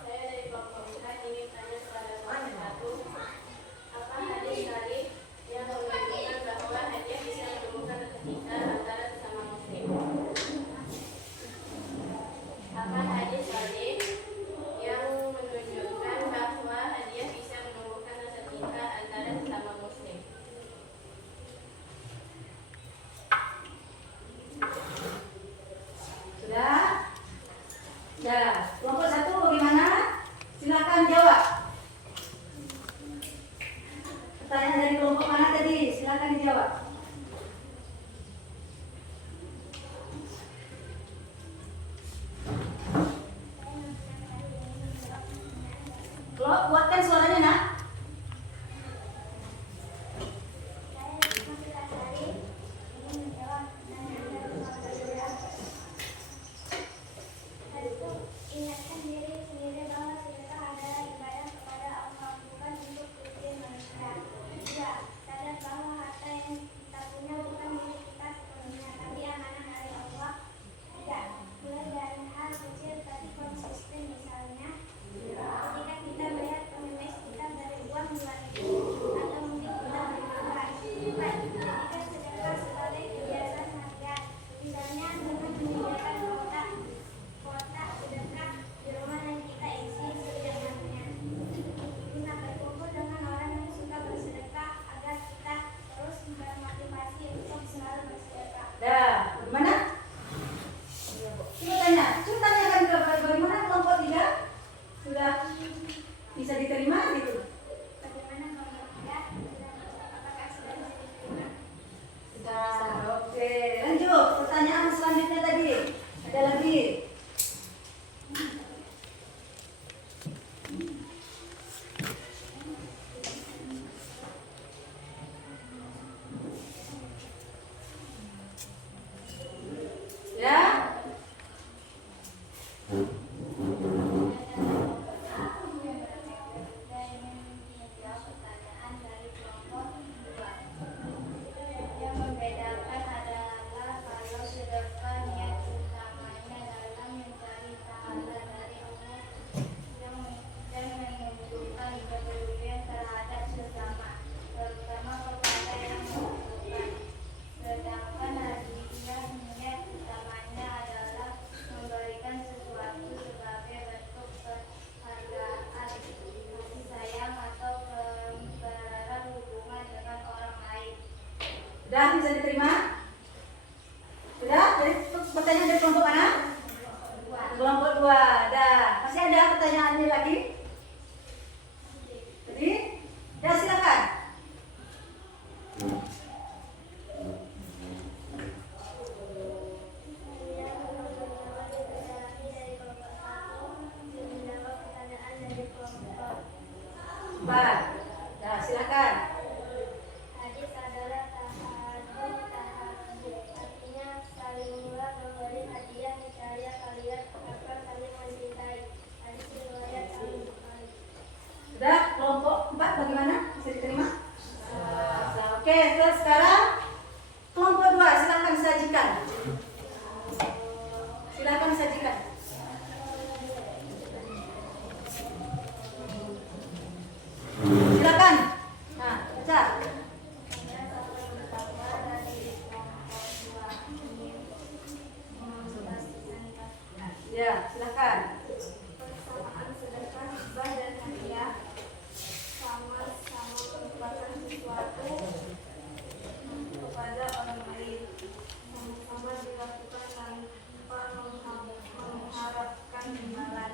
Saya dari kelompok 4 ingin tanya kepada kelompok 1, apa hadis syarif yang menunjukkan bahwa hadiah bisa menumbuhkan kecintaan antara sesama muslim? Apa hadis syarif yang menunjukkan bahwa hadiah bisa menumbuhkan rasa cinta antara sesama muslim? Sudah? Ya, kelompok 1 bagaimana? Silakan jawab. Pertanyaan dari kelompok mana tadi? Silakan dijawab. Kuatkan suaranya, Nak. Ingatkan diri sendiri bahwa sedekah adalah ibadah kepada Allah, bukan untuk pujian manusia. 2. Sadar bahwa harta yang kita punya bukan milik kita sepenuhnya, tapi amanah dari Allah. 3. Mulai dari hal kecil tapi konsisten, misalnya ketika kita melihat pengemis kita dari uang 2.000 atau mungkin kita berkorban. 4. Jadikan sedekah sebagai kebiasaan harian, misalnya dengan menyediakan kotak sedekah di rumah yang kita isi setiap harinya. 5. Berkumpul dengan orang yang suka bersedekah agar kita terus bermotivasi untuk selalu bersedekah. Ya, bagaimana? Coba tanyakan ke bagaimana kelompok 3? Sudah bisa diterima gitu? Bagaimana kalau tidak? Apakah sudah bisa diterima? Sudah, oke. Lanjut, pertanyaan selanjutnya tadi. Ada lagi? Ya? Yang membedakan adalah kalau sedekah niat utamanya dalam mencari pahala dari Allah dan menunjukkan kepedulian terhadap sesama, terutama kepada yang membutuhkan. Sedangkan hadiah niat utamanya adalah memberikan sesuatu sebagai bentuk penghargaan, kasih sayang atau mempererat hubungan dengan orang lain. Sudah bisa diterima? Sudah? Jadi pertanyaan dari kelompok mana? Kelompok 2. Ada. Masih ada pertanyaannya lagi? Jadi? Ya, silakan. Empat. Ya, silakan. Hadis adalah tahadu, artinya salinglah memberi hadiah niscaya kalian akan saling mencintai. Hadis riwayat Al-Bukhari. Sudah, kelompok 4 bagaimana? Bisa diterima? Oke, terus sekarang kelompok 2 silakan sajikan. Silakan sajikan. Silakan. Nah, baca. Ya, silakan. Persamaan sedekah, hibah dan hadiah sama-sama merupakan sesuatu kepada orang lain, sama-sama dilakukan tanpa mengharapkan imbalan.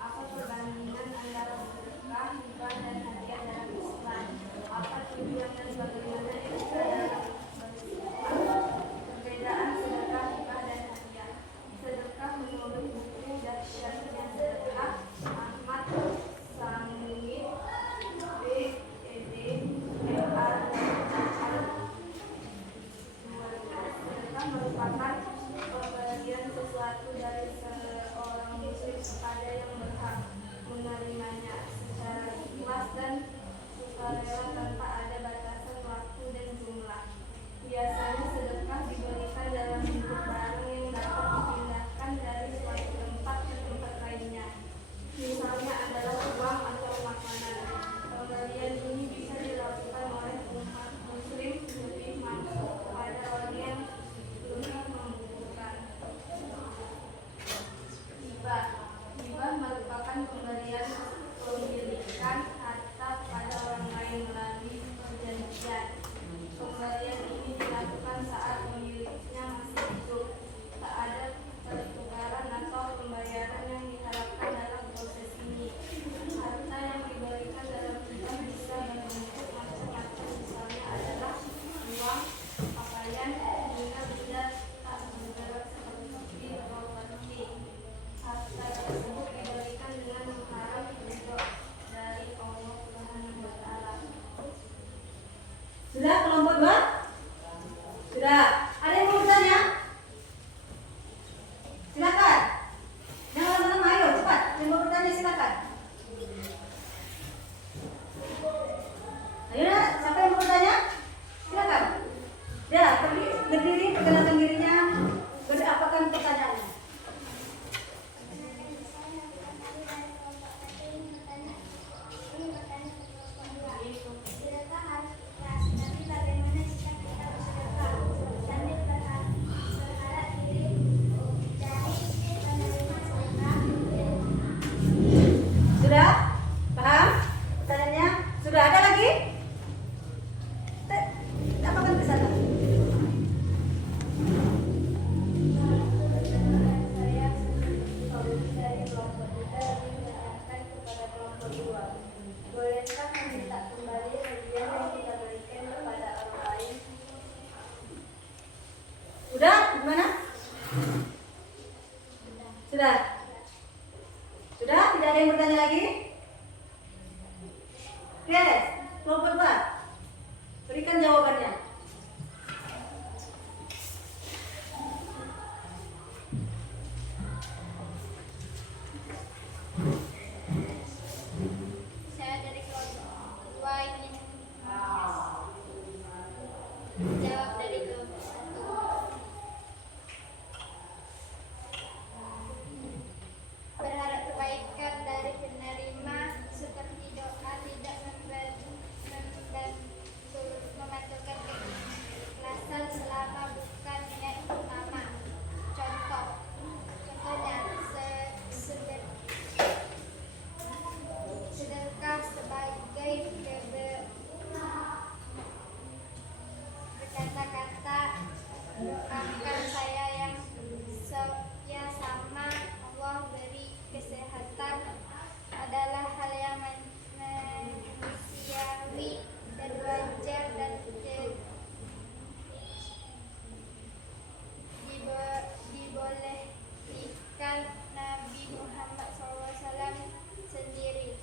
Apa perbandingan antara sedekah, hibah dan hadiah dalam Islam? Apa tujuan dan bagaimana etika dalam berislam? Perbedaan sedekah, hibah dan hadiah. Sedekah menurut buku Dahsyatnya Sedekah Ahmad Samit B.Ed. M.A. Sedekah merupakan pemberian sesuatu dari seorang muslim kepada yang berhak menerimanya secara ikhlas dan sukarela tanpa ada batasan waktu dan jumlah. Biasanya sedekah diberikan dalam bentuk barang yang dapat dipindahkan dari suatu tempat ke tempat lainnya. Misalnya adalah uang atau makanan. Pemberian ini bisa dilakukan oleh umat muslim lebih masuk kepada orang yang lebih membutuhkan. Hibah. Hibah merupakan pemberian pemilikan harta kepada orang lain melalui perjanjian. Pemberian ini dilakukan saat pemiliknya masih hidup. Tak ada pertukaran atau pembayaran yang diharapkan dalam proses ini. Harta yang diberikan dalam hibah bisa berbentuk macam-macam, misalnya adalah uang, pakaian, hingga benda tak bergerak seperti properti. Harta tersebut diberikan dengan mengharap ridho dari Allah Subhanahu wa Ta'ala. Sudah kelompok 2? Sudah. Ada yang mau bertanya? Silakan. Jangan lama-lama, ayo cepat. Yang mau bertanya silakan. Ayo, siapa yang mau bertanya? Silakan. Ya, berdiri, perkenalkan dirinya, berapakan pertanyaannya. Sedekah harus ikhlas, tapi bagaimana jika kita bersedekah sambil berharap diri dari penerima sedekah? Sudah? Paham? Pertanyaannya? Sudah ada lagi? Apakan ke sana? Saya dari kelompok 3 lebih menekankan kepada kelompok 2. Bolehkah meminta kembali hadiah yang kita berikan kepada orang lain? Udah? Gimana? Sudah? Sudah? Tidak ada yang bertanya lagi? Yes, kelompok 2. Berikan jawabannya. Saya dari kelompok 2 ingin jawab dari kelompok 1. Berharap kebaikan dari penerima seperti doa tidak memantulkan keikhlasan selama bukan niat utama. Contohnya sedekah sebagai berkata-kata doakan saya yang ya sama Allah beri kesehatan adalah hal yang manusiawi dan wajar dan dibolehkan Nabi Muhammad SAW sendiri.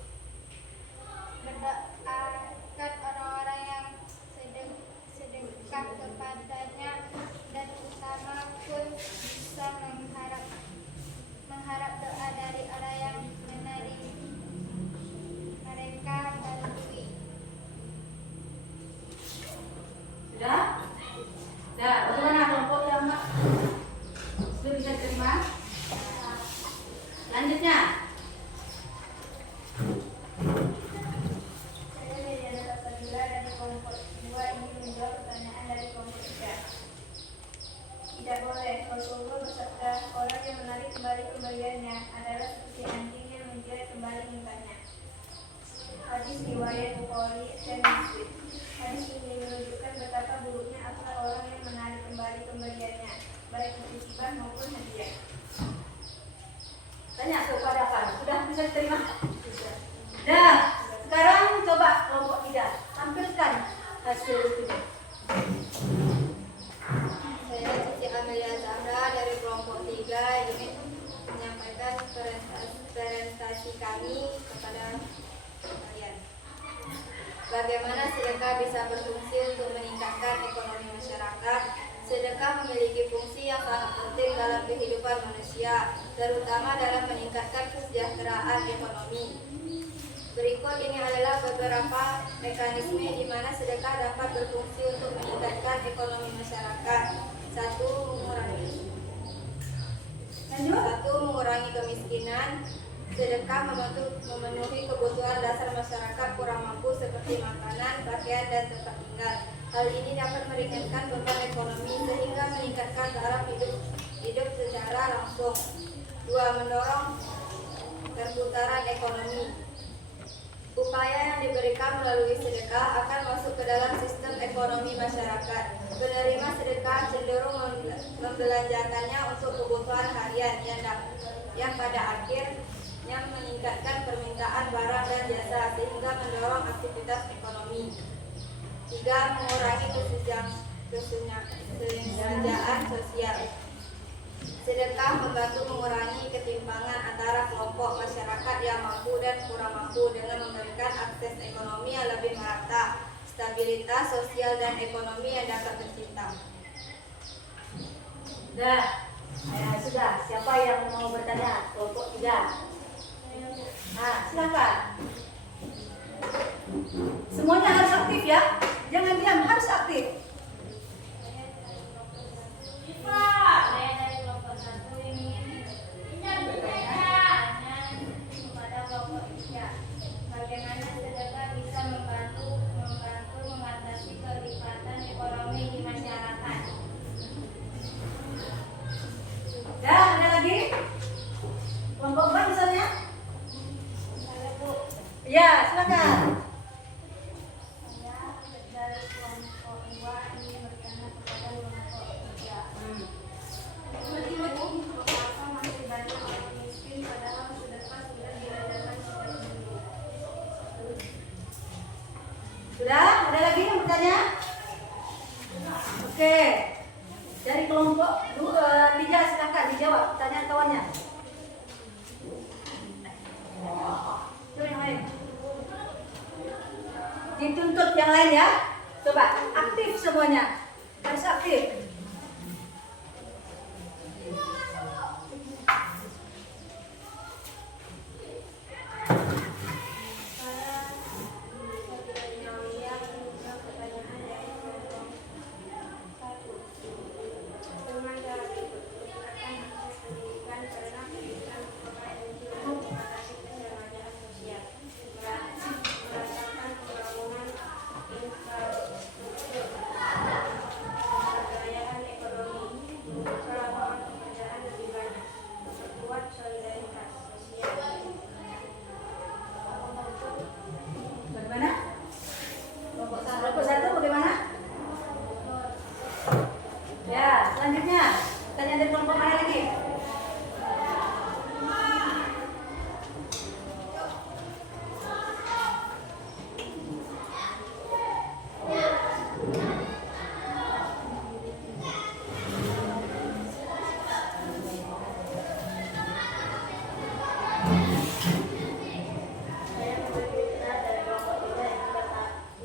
hasil itu. Saya Cici Amelia Zahra dari kelompok 3 ingin menyampaikan presentasi kami kepada kalian. Bagaimana sedekah bisa berfungsi untuk meningkatkan ekonomi masyarakat? Sedekah memiliki fungsi yang sangat penting dalam kehidupan manusia, terutama dalam meningkatkan kesejahteraan ekonomi. Berikut ini adalah beberapa mekanisme di mana sedekah dapat berfungsi untuk meningkatkan ekonomi masyarakat. 1. Mengurangi kemiskinan. Sedekah membantu memenuhi kebutuhan dasar masyarakat kurang mampu seperti makanan, pakaian, dan tempat tinggal. Hal ini dapat meringankan beban ekonomi sehingga meningkatkan taraf hidup secara langsung. 2. Mendorong perputaran ekonomi. Upaya yang diberikan melalui sedekah akan masuk ke dalam sistem ekonomi masyarakat. Penerima sedekah cenderung membelanjakannya untuk kebutuhan harian yang pada akhirnya meningkatkan permintaan barang dan jasa sehingga mendorong aktivitas ekonomi. 3. Mengurangi kesenjangan sosial. Sedekah membantu mengurangi ketimpangan antara kelompok masyarakat yang mampu dan kurang mampu dengan memberikan akses ekonomi yang lebih merata, stabilitas sosial dan ekonomi yang dapat tercipta. Sudah. Siapa yang mau bertanya? Kelompok 3. Silakan. Semuanya harus aktif ya. Jangan diam, harus aktif. Saya dari kelompok 1 ingin bertanya kepada kelompok 3. Bagaimana sedekah bisa membantu mengatasi kenikmatan ekonomi di masyarakat? Ada lagi? Kelompok 4 misalnya? Saya Bu. Ya, silakan. Saya dari kelompok 2 ingin bertanya kepada kelompok 3. Mengapa masih banyak orang miskin padahal sedekah sudah diadakan sejak dulu? Sudah? Ada lagi yang bertanya? Oke. Dari kelompok 3 silakan dijawab pertanyaan kawannya. Itu yang lain. Dituntut yang lain ya. Coba aktif semuanya. Harus aktif. Bagaimana? Kelompok 1 bagaimana? Ya, selanjutnya tanya dari kelompok mana lagi?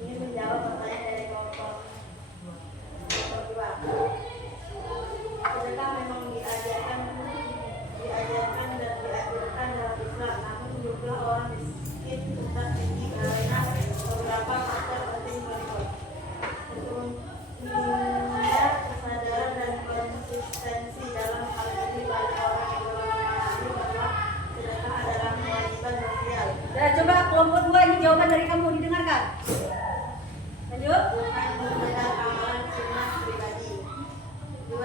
Ingin menjawab pertanyaan dari kelompok 2. Sedekah memang diajarkan dan diajarkan dalam Islam, namun jumlah orang miskin tetap tinggi karena beberapa faktor penting berikut. Minimnya kesadaran dan konsistensi dalam hal ini bagi orang yang belum memahami bahwa sedekah adalah kewajiban sosial. Ya, coba kelompok 2 ini jawaban dari kamu didengarkan. Lanjut. Bukan sekedar amalan sunnah pribadi. 2.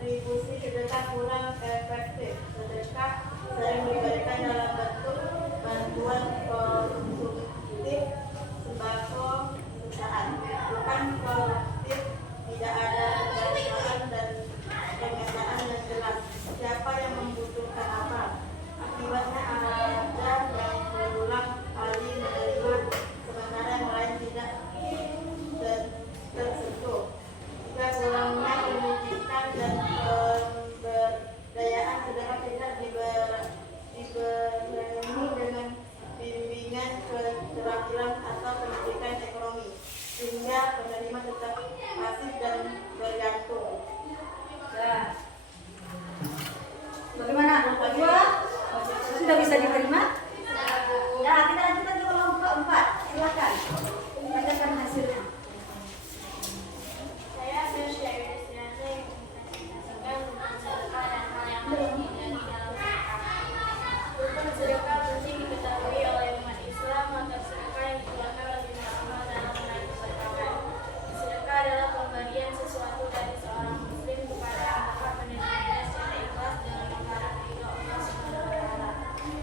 Distribusi sedekah kurang efektif. Sedekah sering diberikan dalam bentuk bantuan konsumtif, sembako, perusahaan, bukan kolektif. Tidak ada bantuan dan pemetaan yang jelas siapa yang membutuhkan apa. Akibatnya ada yang berulang kali menerima sementara yang lain tidak, dan sehingga penerima tetap pasif dan bergantung. Ya. Bagaimana? Kedua, sudah bisa diterima? Ya, kita lanjutkan ke kelompok 4. Silakan. Bacakan hasilnya. Saya Syari Destinasi yang mempresentasikan rukun sedekah dan hal yang harus dihindari dalam sedekah. Rukun sedekah penting diketahui oleh umat Islam agar sedekah yang dikeluarkan lebih maksimal dalam meraih keberkahan. Sedekah adalah pemberian sesuatu dari seorang muslim kepada yang berhak menerimanya secara ikhlas dengan mengharap ridho Allah Subhanahu wa taala.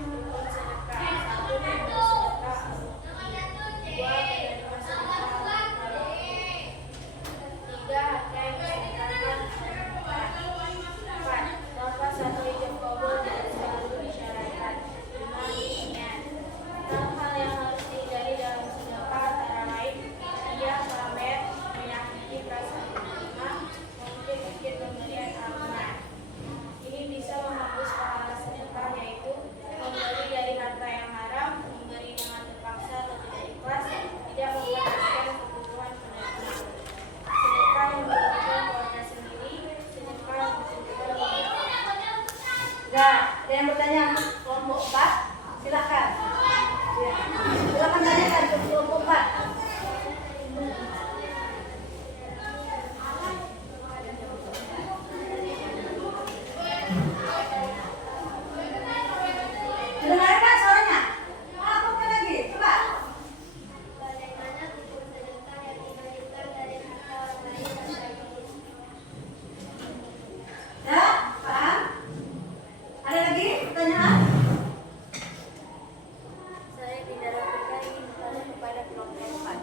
Rukun sedekah 1. Memberi sedekah. 2. Menerima sedekah. 3. Harta yang disedekahkan. 4. Lafaz satu ijab kabul tidak selalu disyaratkan. 5. Niat. Hal-hal yang harus dihindari dalam sedekah antara lain ia pamer, menyakiti perasaan penerima, mungkin pemberian amanah. Ini bisa menghapus pahala sedekah, yaitu memberi dari harta yang haram, memberi dengan terpaksa atau tidak ikhlas, tidak memuaskan kebutuhan penerima. Sedekah yang dilakukan keluarga sendiri, sedekah yang dilakukan keluarga. Ya, ada yang bertanya untuk kelompok 4? Silakan. Ya. Silakan tanyakan ke kelompok 4. Dengarkan suaranya. Apa lagi? Coba. Bagaimana rukun sedekah yang dibagikan dari harta orang lain dan sebagainya? Ya, paham? Ada lagi pertanyaan? Saya tidak rapikan ingin bertanya kepada kelompok 4.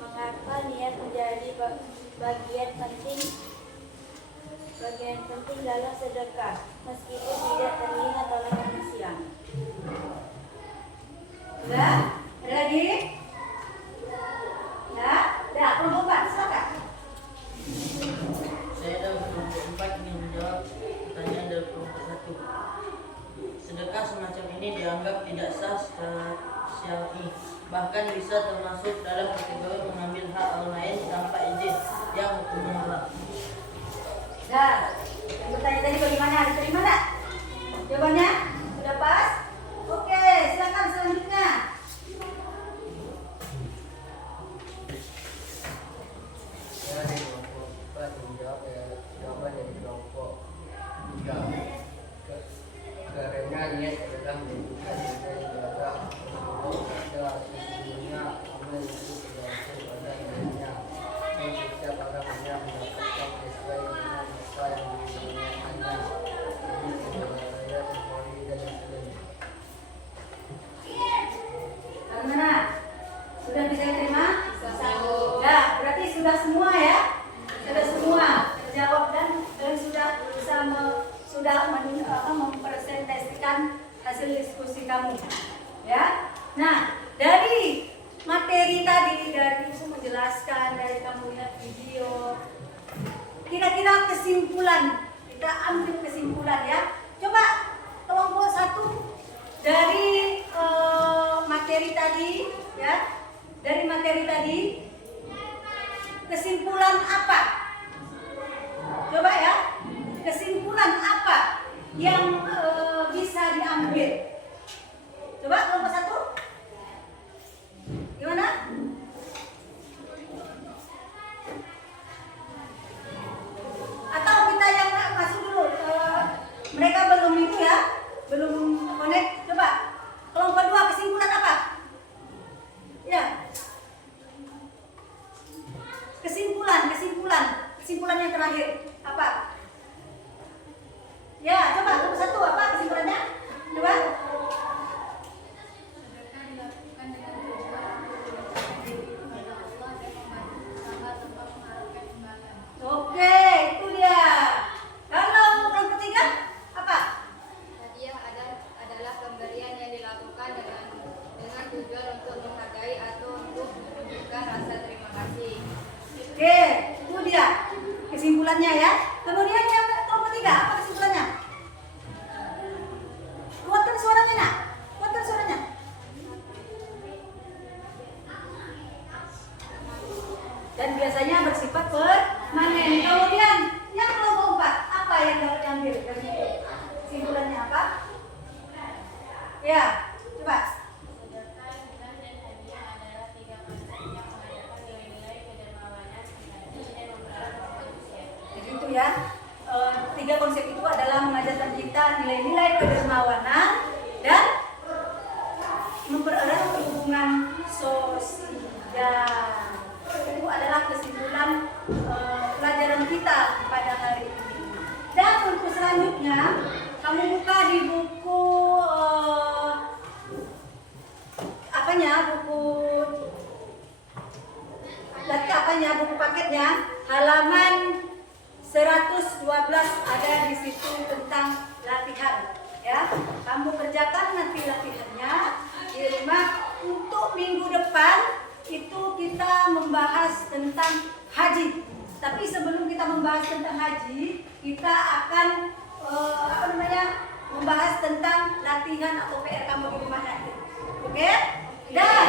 Mengapa niat menjadi bagian penting dalam sedekah, meskipun tidak terlihat oleh manusia? Ya, ada lagi? Ya, ya, kelompok 4, silakan. Saya dalam kelompok 4 ingin menjawab pertanyaan dari kelompok 1. Sedekah semacam ini dianggap tidak sah secara syar'i, bahkan bisa termasuk dalam kategori mengambil hak orang lain tanpa izin yang hukumnya haram. Nah, yang bertanya tadi bagaimana? Diterima tak? Jawabannya? Sudah pas? Oke, silakan selanjutnya. Saya dari kelompok 4 menjawab jawaban dari kelompok 3. Karena niat adalah menentukan dari ibadah untuk ada sesungguhnya amal itu tergantung pada niatnya. Dan setiap orang hanya mendapatkan sesuai dengan apa yang diniatkannya. Ini adalah ayat Bukhari dan Muslim. Bagaimana? Sudah bisa diterima? Ya, berarti sudah semua ya? Sudah semua terjawab dan sudah bisa mempresentasikan hasil diskusi kamu. Ya. Nah, dari materi tadi, dari Ibu menjelaskan, dari kamu lihat video, kira-kira kesimpulan, kita ambil kesimpulan ya. Coba kelompok 1 dari materi tadi ya, dari materi tadi kesimpulan apa? Coba ya, kesimpulan apa yang bisa diambil? Coba kelompok 1, gimana? Atau kita yang masuk dulu, mereka belum itu ya, belum connect. Coba kelompok 2 kesimpulan apa? Ya, kesimpulan yang terakhir apa? Ya, coba kelompok 1 apa kesimpulannya? Coba. Sedekah dilakukan dengan tujuan untuk mencapai kepada Allah dan membantu sesama tanpa mengharapkan imbalan. Oke, itu dia. Kalau kelompok 3 apa? Hadiah adalah pemberian yang dilakukan dengan tujuan untuk menghargai atau untuk menunjukkan rasa terima kasih. Oke, itu dia kesimpulannya ya. dan biasanya bersifat permanen. Kemudian yang kelompok 4, apa yang dapat diambil dari itu? Simpulannya apa? Ya, coba. Sedekah, hibah, dan hadiah adalah 3 konsep yang mengadakan nilai-nilai kedermawanan, simpati, dan mempererat manusia. Jadi itu ya, 3 konsep itu adalah mengajarkan kita nilai-nilai kedermawanan dan mempererat hubungan sosial. Itu adalah kesimpulan pelajaran kita pada hari ini. Dan untuk selanjutnya, kamu buka di buku buku paketnya, halaman 112 ada di situ tentang latihan. Ya, kamu kerjakan nanti latihannya di rumah. Untuk minggu depan itu kita membahas tentang haji. Tapi sebelum kita membahas tentang haji, kita akan membahas tentang latihan atau PR kamu di rumah nanti. Oke? Dan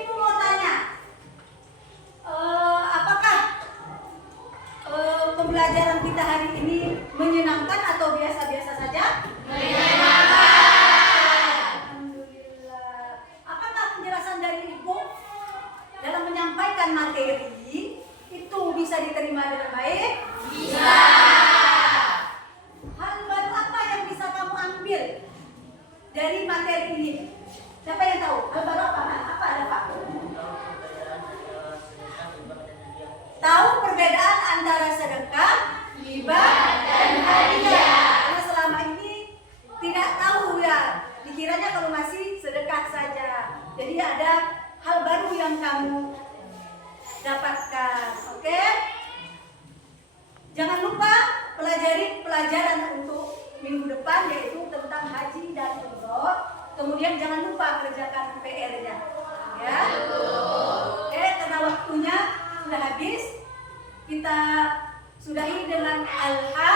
ibu mau tanya, apakah pembelajaran kita hari ini menyenangkan atau biasa-biasa saja? Alhamdulillah. Apakah penjelasan dari ibu dalam menyampaikan materi itu bisa diterima dengan baik? Bisa. Hal baru apa yang bisa kamu ambil dari materi ini? Siapa yang tahu? Hal baru apa? Apa ada Pak? Tahu perbedaan antara sedekah, hibah, dan hadiah. Karena selama ini tidak tahu ya, dikiranya kalau masih sedekah saja. Jadi ada hal baru yang kamu dapatkan. Oke? Jangan lupa pelajari pelajaran untuk minggu depan, yaitu tentang haji dan umroh. Kemudian jangan lupa kerjakan PR-nya. Ya. Oke, karena waktunya sudah habis. Kita sudahi dengan alhamdulillah.